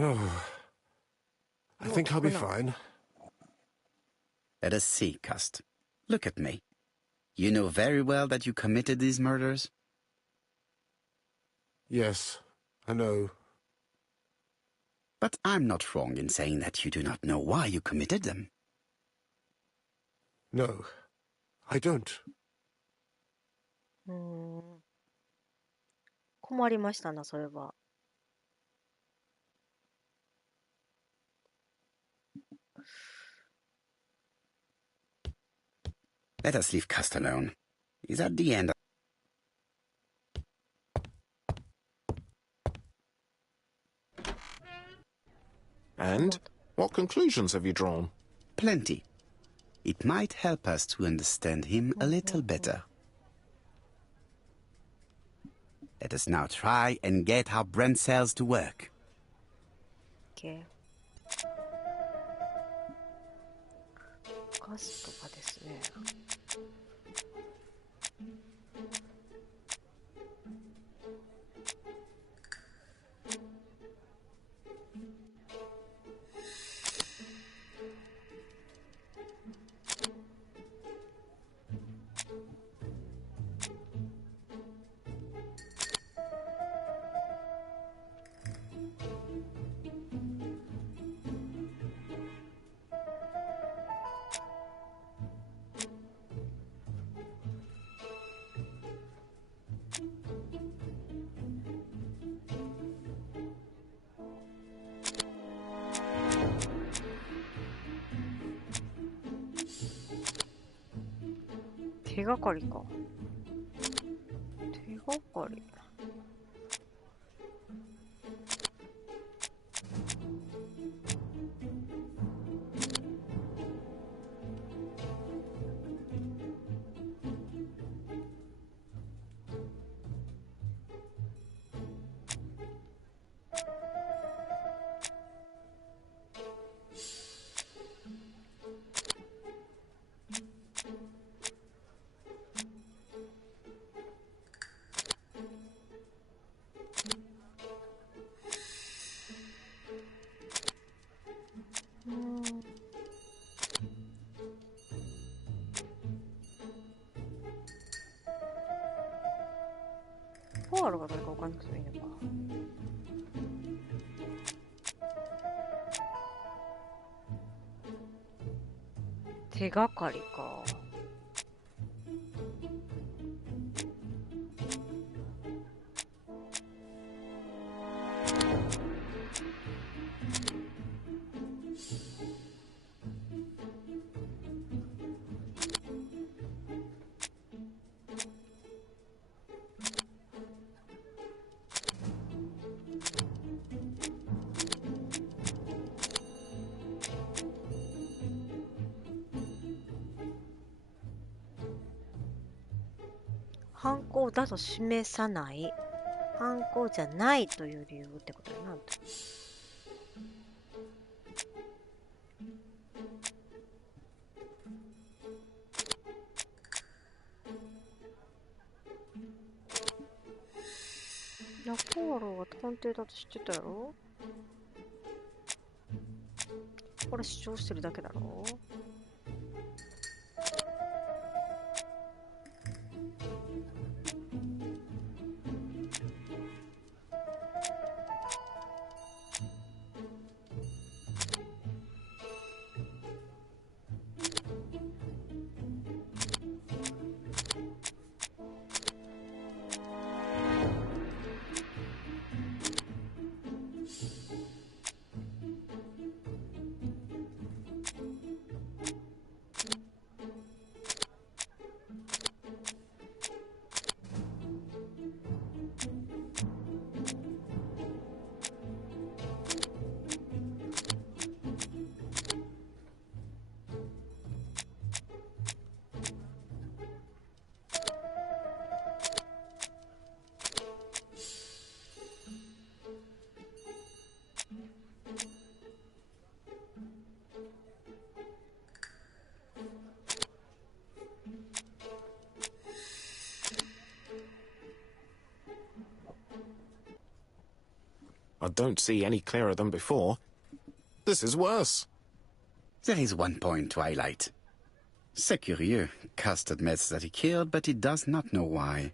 Oh. I think I'll be fine. Let us see, Cust. Look at me. You know very well that you committed these murders? Yes, I know. But I'm not wrong in saying that you do not know why you committed them. No, I don't. 困りましたな、それは。Let us leave Cust alone. He's at the end. And what conclusions have you drawn? Plenty. It might help us to understand him a little better. Let us now try and get our brain cells to work. Okay. ガスとかですね。手がかりか。手がかり。フォアルが誰かわかんなくてもいいのか。手がかりか。犯行だと示さない。犯行じゃないという理由ってことやな。ラポーロは探偵だと知ってたやろ。これ主張してるだけだろ。I don't see any clearer than before. This is worse. There is one point to highlight. C'est curieux. Cust admits that he killed, but he does not know why.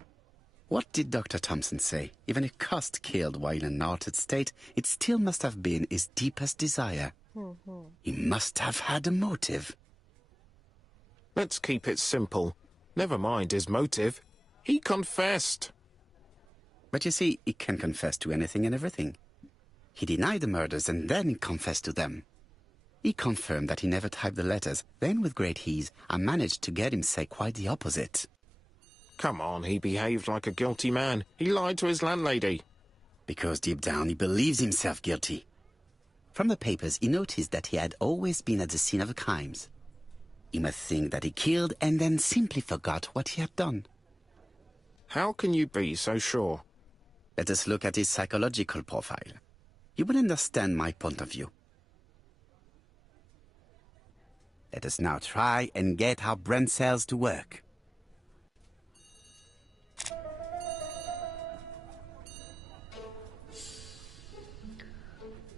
What did Dr. Thompson say? Even if Cust killed while in an altered state, it still must have been his deepest desire. He must have had a motive. Let's keep it simple. Never mind his motive. He confessed. But you see, he can confess to anything and everything. He denied the murders and then he confessed to them. He confirmed that he never typed the letters. Then, with great ease, I managed to get him say quite the opposite. Come on, he behaved like a guilty man. He lied to his landlady. Because deep down he believes himself guilty. From the papers, he noticed that he had always been at the scene of the crimes. He must think that he killed and then simply forgot what he had done. How can you be so sure? Let us look at his psychological profile. You will understand my point of view. Let us now try and get our brain cells to work.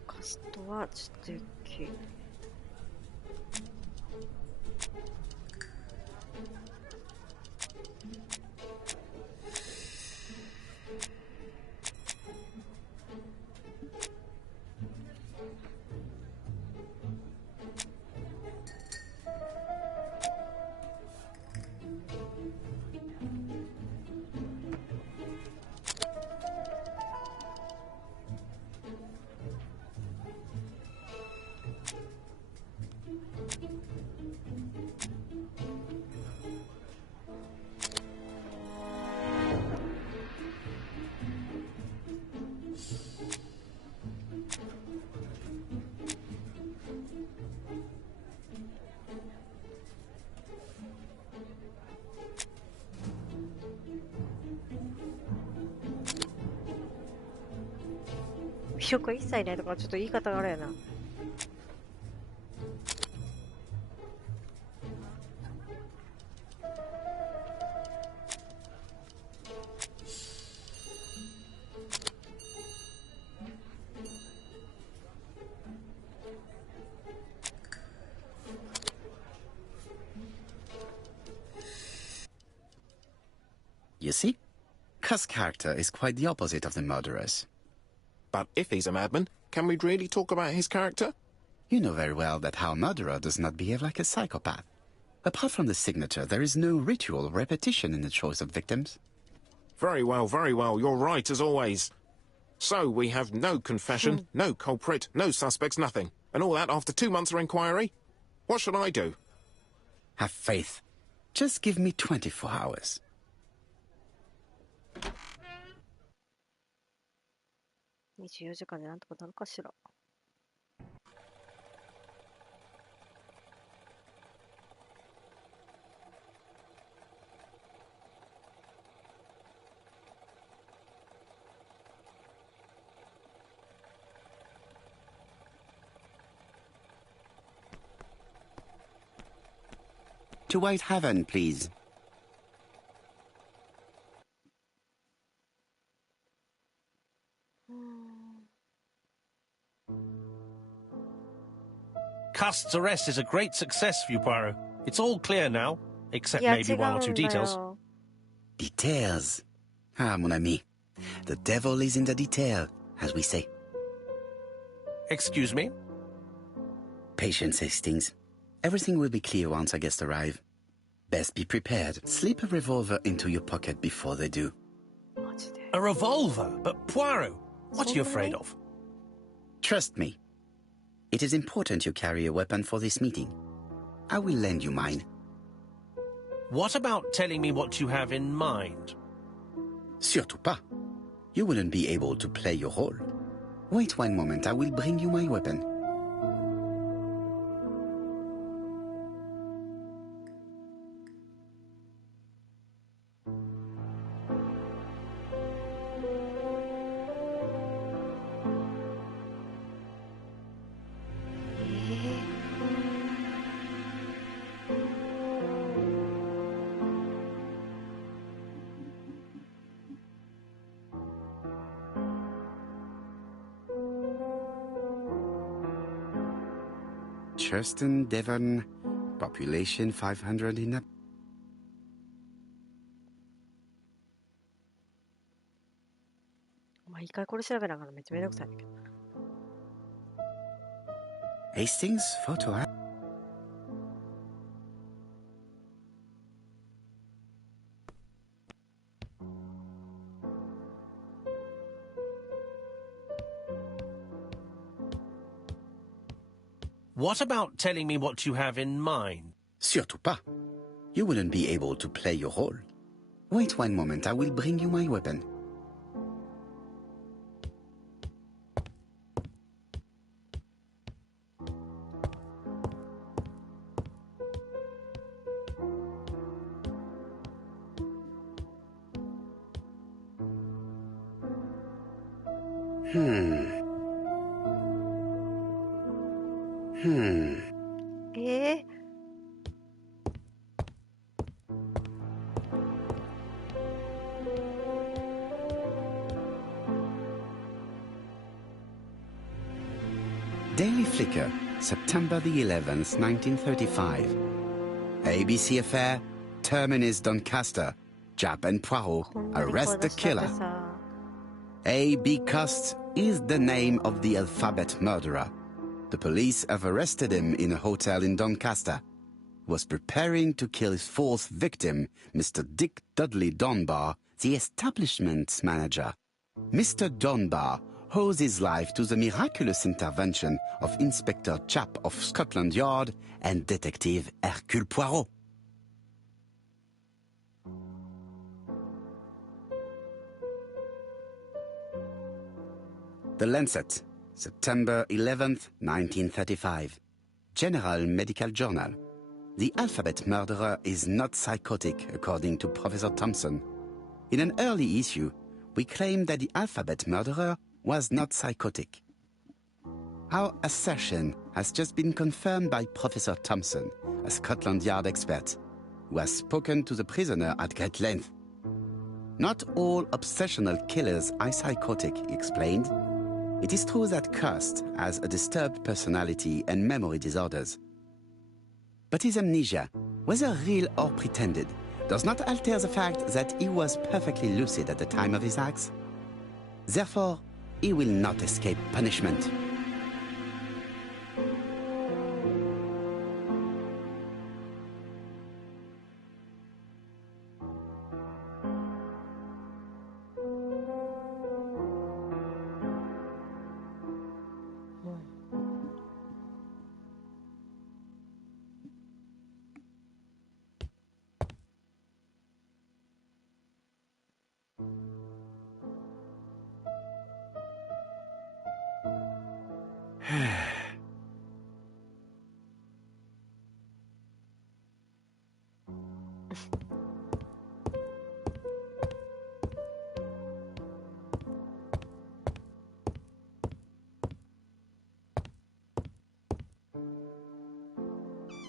カストは知的。魅力は一切ないとかちょっと言い方があれやな。You see? Cuss' character is quite the opposite of the murderer's. But if he's a madman, can we really talk about his character? You know very well that our murderer does not behave like a psychopath. Apart from the signature, there is no ritual or repetition in the choice of victims. Very well, you're right as always. So we have no confession, no culprit, no suspects, nothing. And all that after 2 months of inquiry? What should I do? Have faith. Just give me 24 hours. 24時間でなんとかなるかしら。To White Heaven, please. Cust's arrest is a great success for you, Poirot. It's all clear now, except maybe one or two details. Details. Ah, mon ami. The devil is in the detail, as we say. Excuse me? Patience, Hastings. Everything will be clear once our guests arrive. Best be prepared. Slip a revolver into your pocket before they do. A revolver? But Poirot, what are you afraid of? Trust me. It is important you carry a weapon for this meeting. I will lend you mine. What about telling me what you have in mind? Surtout pas. You wouldn't be able to play your role. Wait one moment, I will bring you my weapon. Churston, Devon, population 500 in up. Hastings, photo app. What about telling me what you have in mind? Surtout pas. You wouldn't be able to play your role. Wait one moment, I will bring you my weapon. Daily Flicker, September the 11th, 1935. ABC Affair, Terminus Doncaster, Japp and Poirot arrest the killer. A.B. Cust is the name of the alphabet murderer. The police have arrested him in a hotel in Doncaster. He was preparing to kill his fourth victim, Mr. Dick Dudley Dunbar, the establishment's manager. Mr. Dunbar owes his life to the miraculous intervention of Inspector Japp of Scotland Yard and Detective Hercule Poirot. The Lancet, September 11th, 1935. General Medical Journal. The alphabet murderer is not psychotic, according to Professor Thompson. In an early issue, we claimed that the alphabet murderer was not psychotic. Our assertion has just been confirmed by Professor Thompson, a Scotland Yard expert, who has spoken to the prisoner at great length. Not all obsessional killers are psychotic, he explained. It is true that Cust has a disturbed personality and memory disorders. But his amnesia, whether real or pretended, does not alter the fact that he was perfectly lucid at the time of his acts. Therefore, he will not escape punishment.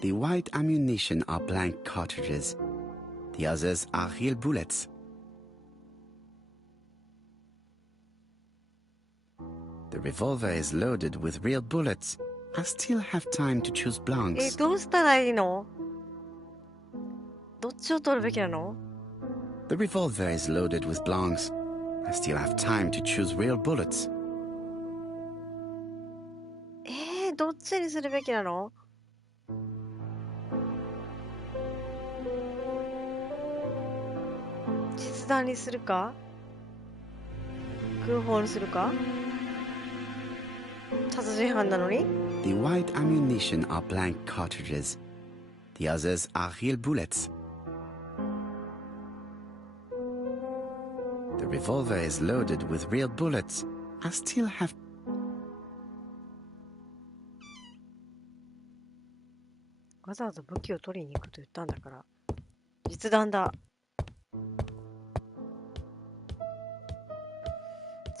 The white ammunition are blank cartridges. The others are real bullets. The revolver is loaded with real bullets. I still have time to choose blanks. どうしたらいいの？どっちを取るべきなの？ The revolver is loaded with blanks. I still have time to choose real bullets. どっちにするべきなの？実弾にするか？空砲にするか？殺人犯なのに？ The white ammunition are blank cartridges. The others are real bullets. The revolver is loaded with real bullets. I still have... わざわざ武器を取りに行くと言ったんだから。実弾だ。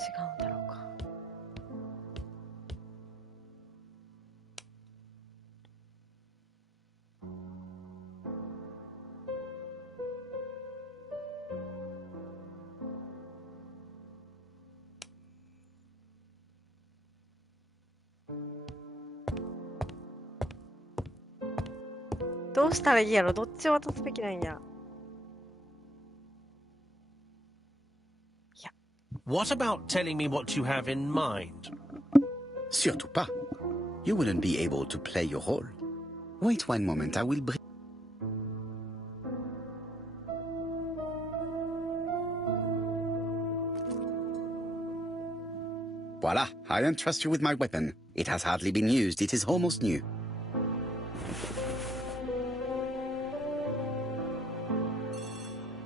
違うんだろうか。どうしたらいいやろ？どっちを渡すべきなんや。What about telling me what you have in mind? Surtout pas. You wouldn't be able to play your role. Wait one moment, I will bring... Voila, I entrust you with my weapon. It has hardly been used, it is almost new.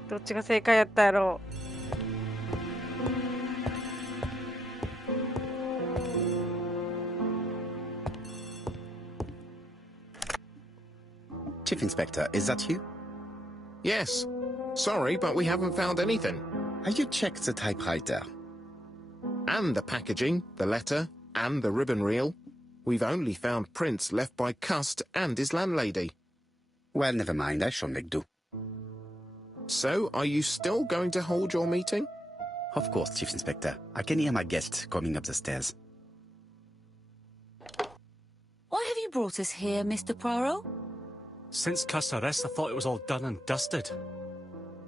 Which was the correct answer? Chief Inspector, is that you? Yes. Sorry, but we haven't found anything. Have you checked the typewriter? And the packaging, the letter, and the ribbon reel. We've only found prints left by Cust and his landlady. Well, never mind, I shall make do. So, are you still going to hold your meeting? Of course, Chief Inspector. I can hear my guest coming up the stairs. brought us here, Mr. Poirot? Since Cuss' arrest, I thought it was all done and dusted.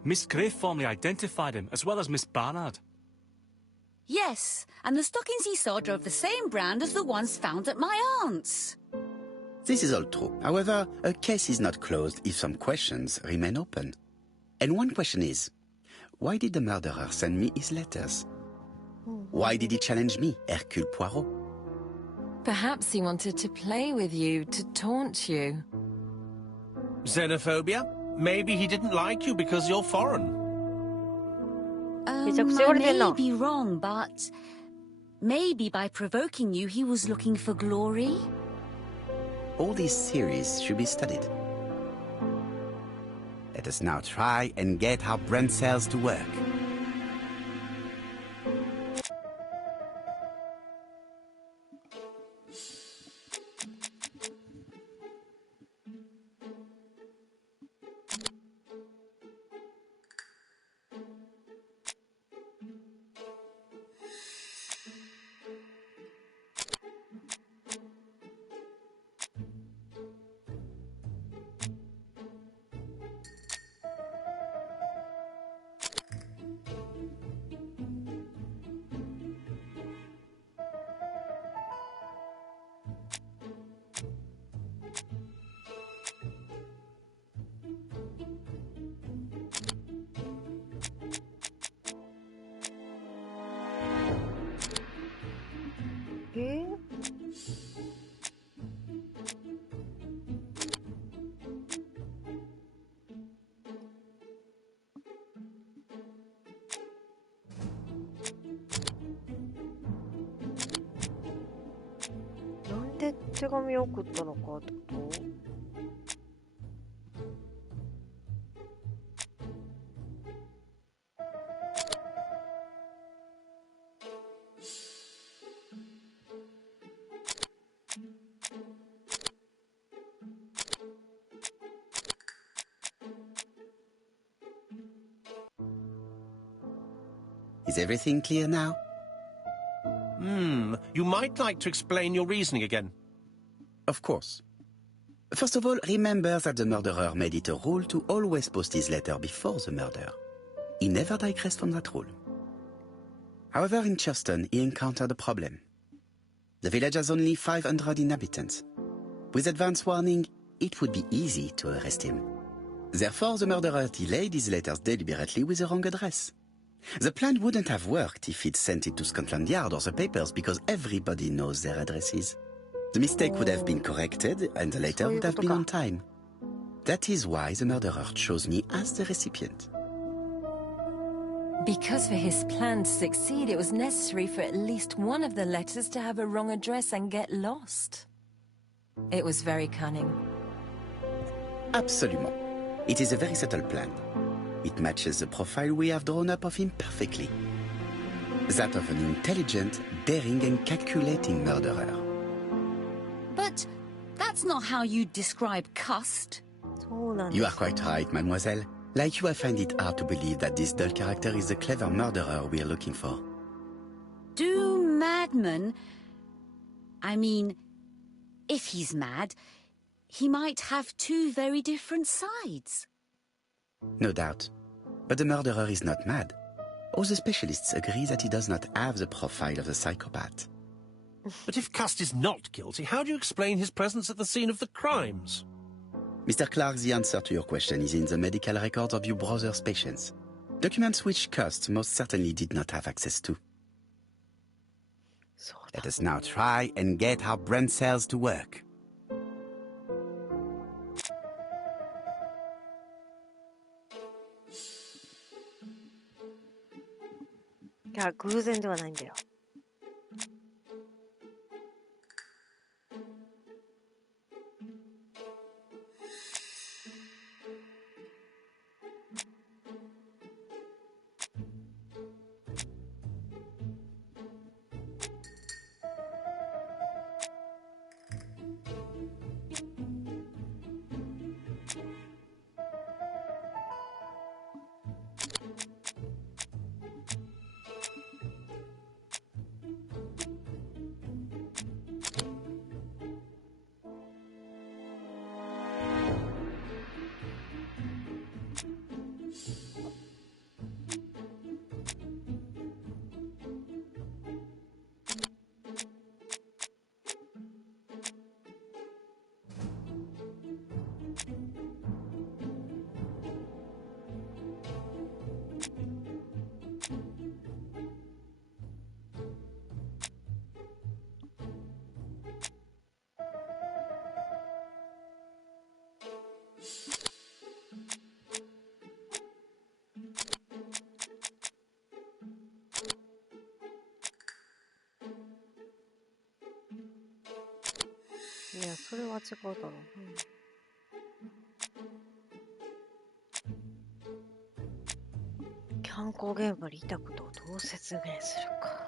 Miss Gray formally identified him, as well as Miss Barnard. Yes, and the stockings he saw drove the same brand as the ones found at my aunt's. This is all true. However, a case is not closed if some questions remain open. And one question is, why did the murderer send me his letters? Why did he challenge me, Hercule Poirot? Perhaps he wanted to play with you, to taunt you. Xenophobia? Maybe he didn't like you because you're foreign. I may be wrong, but maybe by provoking you, he was looking for glory? All these theories should be studied. Let us now try and get our brain cells to work. Is everything clear now? You might like to explain your reasoning again. Of course. First of all, remember that the murderer made it a rule to always post his letter before the murder. He never digressed from that rule. However, in Churston, he encountered a problem. The village has only 500 inhabitants. With advance warning, it would be easy to arrest him. Therefore, the murderer delayed his letters deliberately with the wrong address. The plan wouldn't have worked if he'd sent it to Scotland Yard or the papers because everybody knows their addresses. The mistake would have been corrected and the letter would have been on time. That is why the murderer chose me as the recipient. Because for his plan to succeed, it was necessary for at least one of the letters to have a wrong address and get lost. It was very cunning. Absolument. It is a very subtle plan. It matches the profile we have drawn up of him perfectly. That of an intelligent, daring and calculating murderer. But that's not how you describe Cust. You are quite right, mademoiselle. Like you, I find it hard to believe that this dull character is the clever murderer we are looking for. Do madmen... I mean, if he's mad, he might have two very different sides. No doubt. But the murderer is not mad. All the specialists agree that he does not have the profile of the psychopath. But if Cust is not guilty, how do you explain his presence at the scene of the crimes? Mr. Clark, the answer to your question is in the medical records of your brother's patients. Documents which Cust most certainly did not have access to. Let us now try and get our brain cells to work. いや、偶然ではないんだよ。それは違うだろう。犯行現場にいたことをどう説明するか。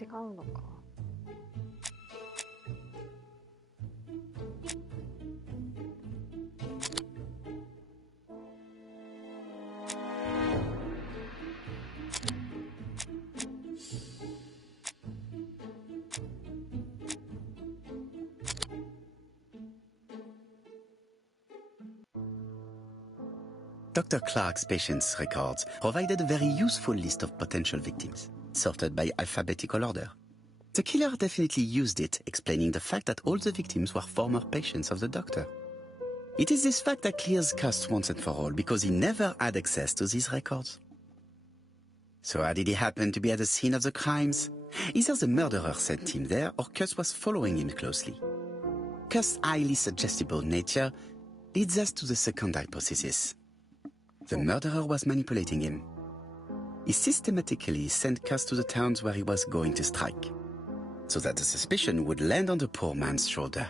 違うのか。Dr. Clark's patient's records provided a very useful list of potential victims, sorted by alphabetical order. The killer definitely used it, explaining the fact that all the victims were former patients of the doctor. It is this fact that clears Cust once and for all, because he never had access to these records. So how did he happen to be at the scene of the crimes? Either the murderer sent him there, or Cust was following him closely. Cust's highly suggestible nature leads us to the second hypothesis. The murderer was manipulating him. He systematically sent Cust to the towns where he was going to strike, so that the suspicion would land on the poor man's shoulder.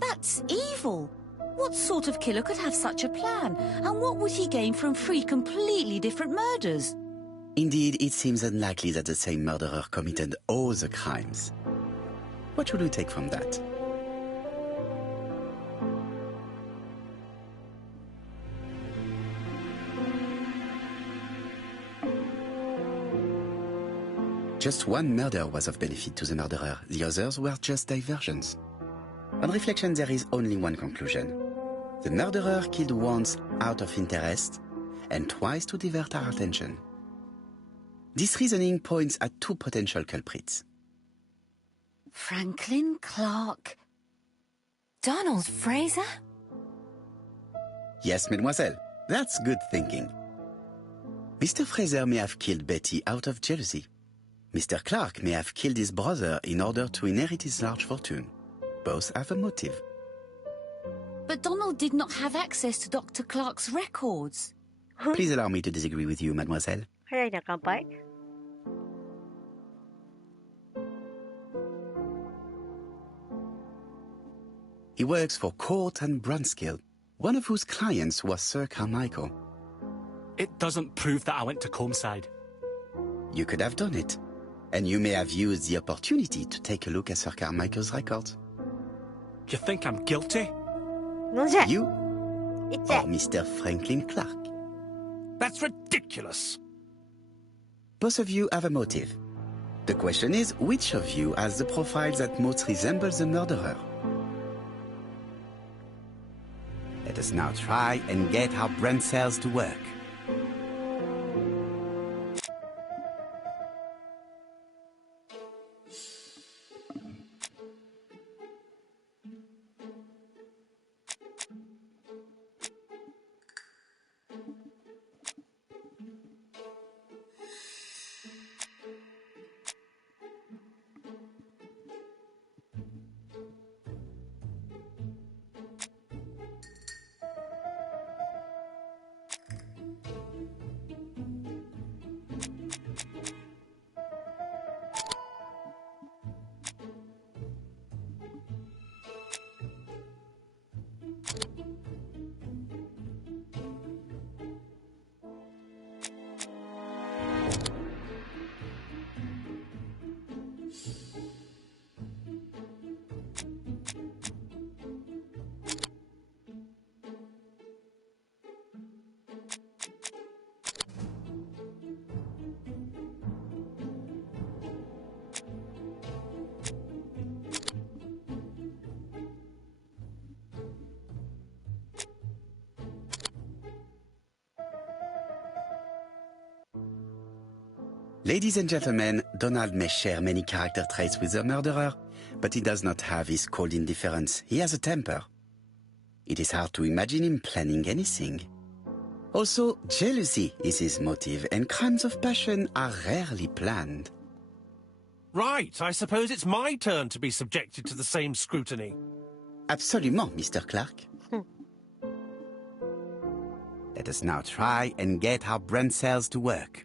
That's evil. What sort of killer could have such a plan? And what would he gain from 3 completely different murders? Indeed, it seems unlikely that the same murderer committed all the crimes. What should we take from that? Just one murder was of benefit to the murderer. The others were just diversions. On reflection, there is only one conclusion. The murderer killed once out of interest and twice to divert our attention. This reasoning points at 2 potential culprits. Franklin Clark. Donald Fraser? Yes, mademoiselle. That's good thinking. Mr. Fraser may have killed Betty out of jealousy. Mr. Clark may have killed his brother in order to inherit his large fortune. Both have a motive. But Donald did not have access to Dr. Clark's records. Please allow me to disagree with you, mademoiselle. 早いな、乾杯。He works for Court and Brunskill, one of whose clients was Sir Carmichael. It doesn't prove that I went to Comeside. You could have done it, and you may have used the opportunity to take a look at Sir Carmichael's records. You think I'm guilty? なんじゃい You いっちゃ or Mr. Franklin Clark. That's ridiculous. Both of you have a motive. The question is, which of you has the profile that most resembles the murderer? Let us now try and get our brain cells to work. Ladies and gentlemen, Donald may share many character traits with the murderer, but he does not have his cold indifference. He has a temper. It is hard to imagine him planning anything. Also, jealousy is his motive, and crimes of passion are rarely planned. Right, I suppose it's my turn to be subjected to the same scrutiny. Absolument, Mr. Clark. Let us now try and get our brain cells to work.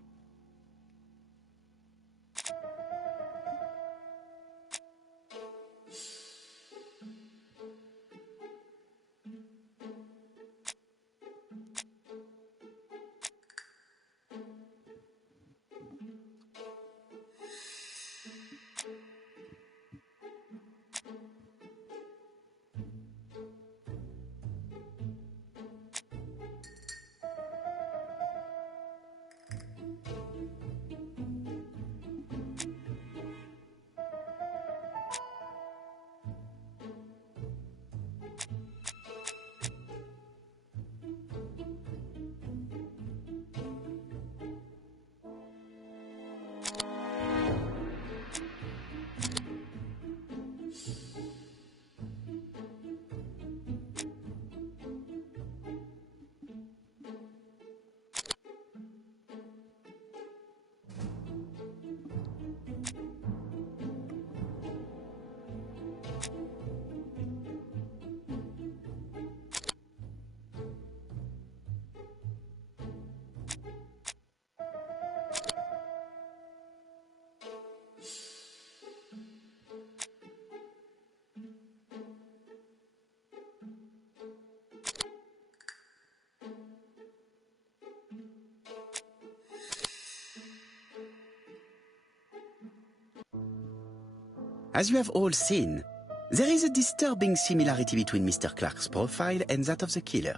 As you have all seen, there is a disturbing similarity between Mr. Clark's profile and that of the killer.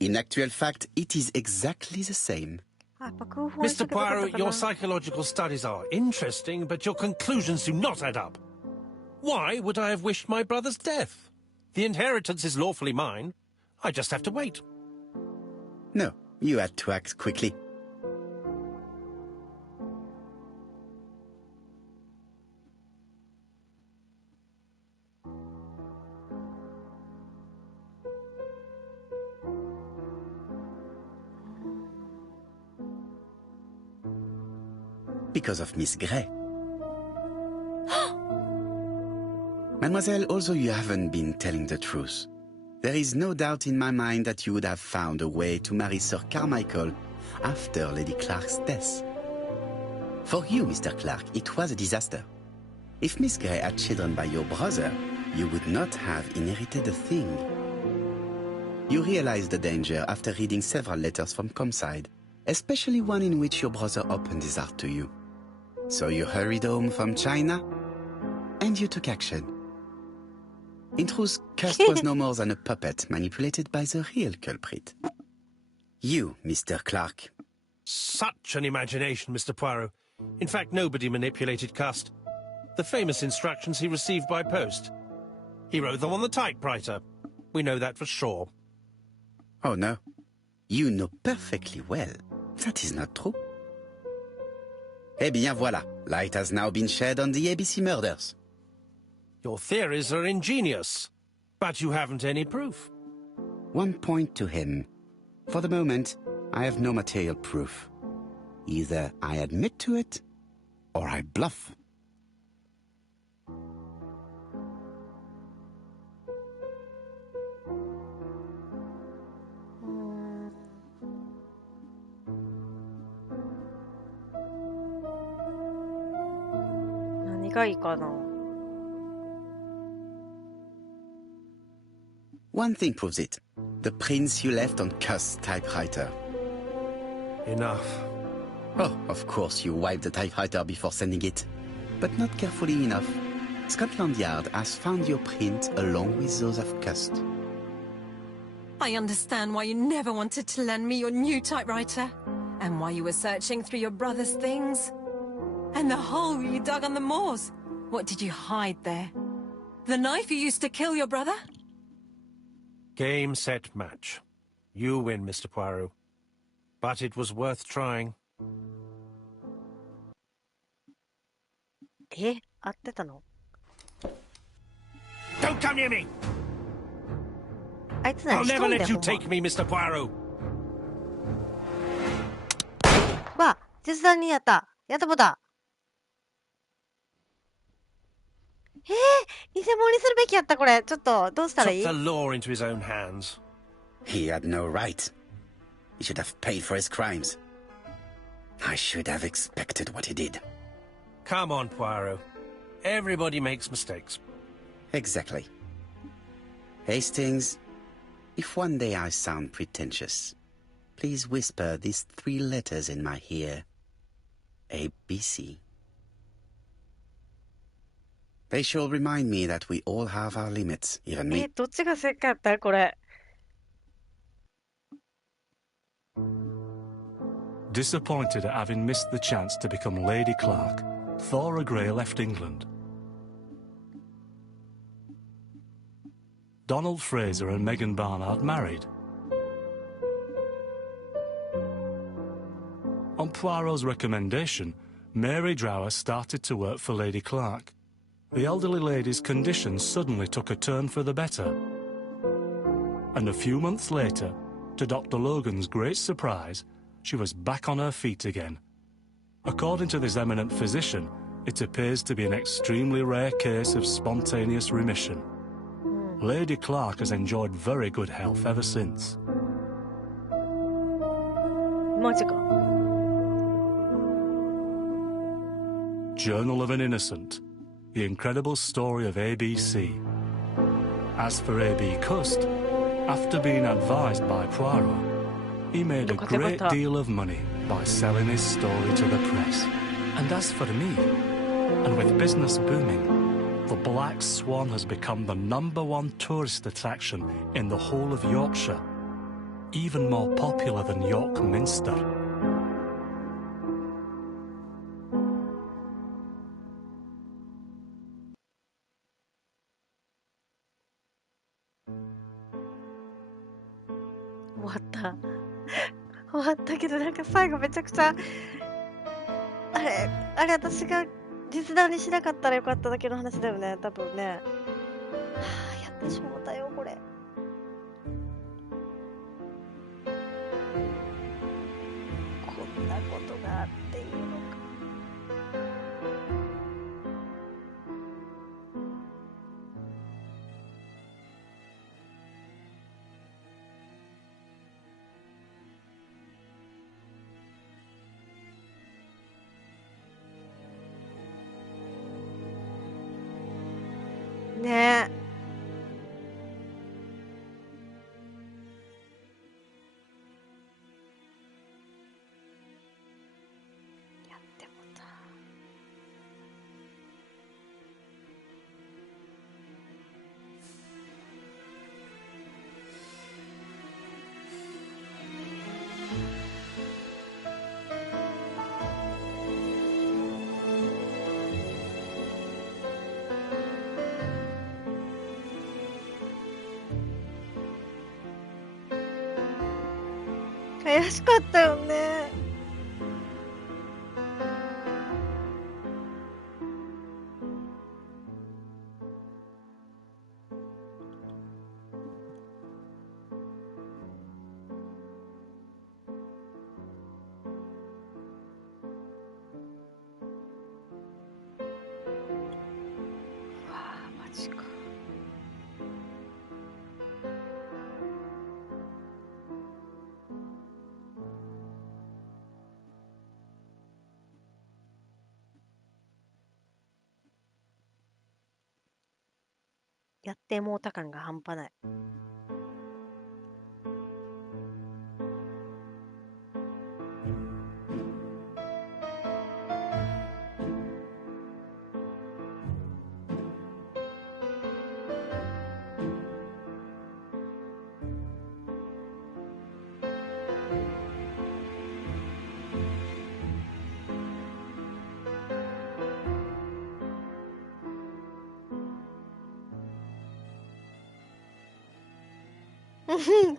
In actual fact, it is exactly the same. Mr. Poirot, your psychological studies are interesting, but your conclusions do not add up. Why would I have wished my brother's death? The inheritance is lawfully mine. I just have to wait. No, you had to act quickly. Because of Miss Grey. Mademoiselle, although you haven't been telling the truth, there is no doubt in my mind that you would have found a way to marry Sir Carmichael after Lady Clark's death. For you, Mr. Clark, it was a disaster. If Miss Grey had children by your brother, you would not have inherited a thing. You realized the danger after reading several letters from Comside, especially one in which your brother opened his heart to you. So you hurried home from China, and you took action. In truth, Cust was no more than a puppet manipulated by the real culprit. You, Mr. Clark. Such an imagination, Mr. Poirot. In fact, nobody manipulated Cust. The famous instructions he received by post. He wrote them on the typewriter. We know that for sure. Oh, no. You know perfectly well. That is not true. Eh bien, voilà. Light has now been shed on the ABC murders. Your theories are ingenious, but you haven't any proof. One point to him. For the moment, I have no material proof. Either I admit to it, or I bluff. One thing proves it. The prints you left on Cust's typewriter. Enough. Oh, of course you wiped the typewriter before sending it. But not carefully enough. Scotland Yard has found your print along with those of Cust. I understand why you never wanted to lend me your new typewriter. And why you were searching through your brother's things. And the hole you dug on the moors. What did you hide there? The knife you used to kill your brother? Game, set, match. You win, Mr. Poirot. But it was worth trying. 合ってたの？ Don't come near me! あいつな I'll ら一 never 人で let you ほんま take me, Mr. Poirot! わあ、実弾にやった。やったぼだ。偽物にするべきやった、これ。ちょっと、どうしたらい Took い？ the law into his own hands. He had no right. He should have paid for his crimes. I should have expected what he did. Come on, Poirot. Everybody makes mistakes. Exactly. Hastings, if one day I sound pretentious, please whisper these 3 letters in my ear. ABC. They shall remind me that we all have our limits, even me. どっちが正解やったこれ。Disappointed at having missed the chance to become Lady Clark, Thora Grey left England. Donald Fraser and Megan Barnard married. On Poirot's recommendation, Mary Drower started to work for Lady Clark. The elderly lady's condition suddenly took a turn for the better. And a few months later, to Dr. Logan's great surprise, she was back on her feet again. According to this eminent physician, it appears to be an extremely rare case of spontaneous remission. Lady Clark has enjoyed very good health ever since. マジか。Journal of an Innocent. The incredible story of ABC. As for A.B. Cust, after being advised by Poirot, he made a great deal of money by selling his story to the press. And as for me, and with business booming, the Black Swan has become the #1 tourist attraction in the whole of Yorkshire, even more popular than York Minster.終わったけど、なんか最後めちゃくちゃ、あれ私が実弾にしなかったらよかっただけの話だよね、多分ね。やってしもうたよ、これ。こんなことがあっていいのか。ねえ。やってもた。怪しかったよね。うわあ、マジか。やってもうた感が半端ない。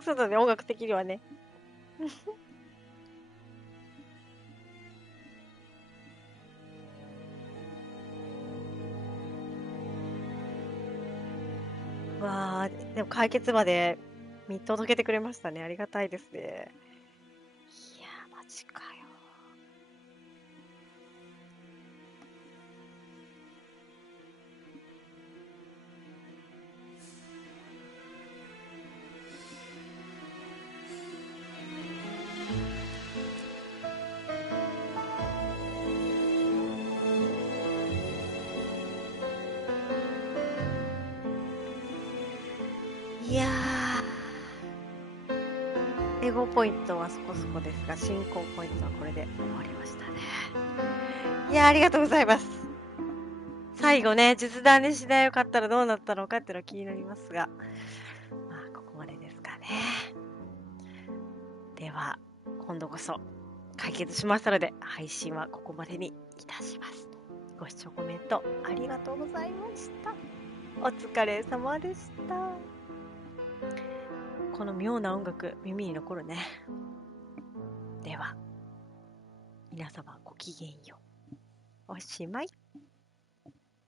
そうだね、音楽的にはね。でも解決まで見届けてくれましたね。ありがたいですね。いやー、マジかよ。いやー、エゴポイントはそこそこですが、進行ポイントはこれで終わりましたね。いやー、ありがとうございます。最後ね、実弾でしないよかったらどうなったのかっていうのは気になりますが、まあ、ここまでですかね。では、今度こそ解決しましたので、配信はここまでにいたします。ご視聴コメントありがとうございました。お疲れ様でした。この妙な音楽、耳に残るね。では、皆様ごきげんよう。おしまい。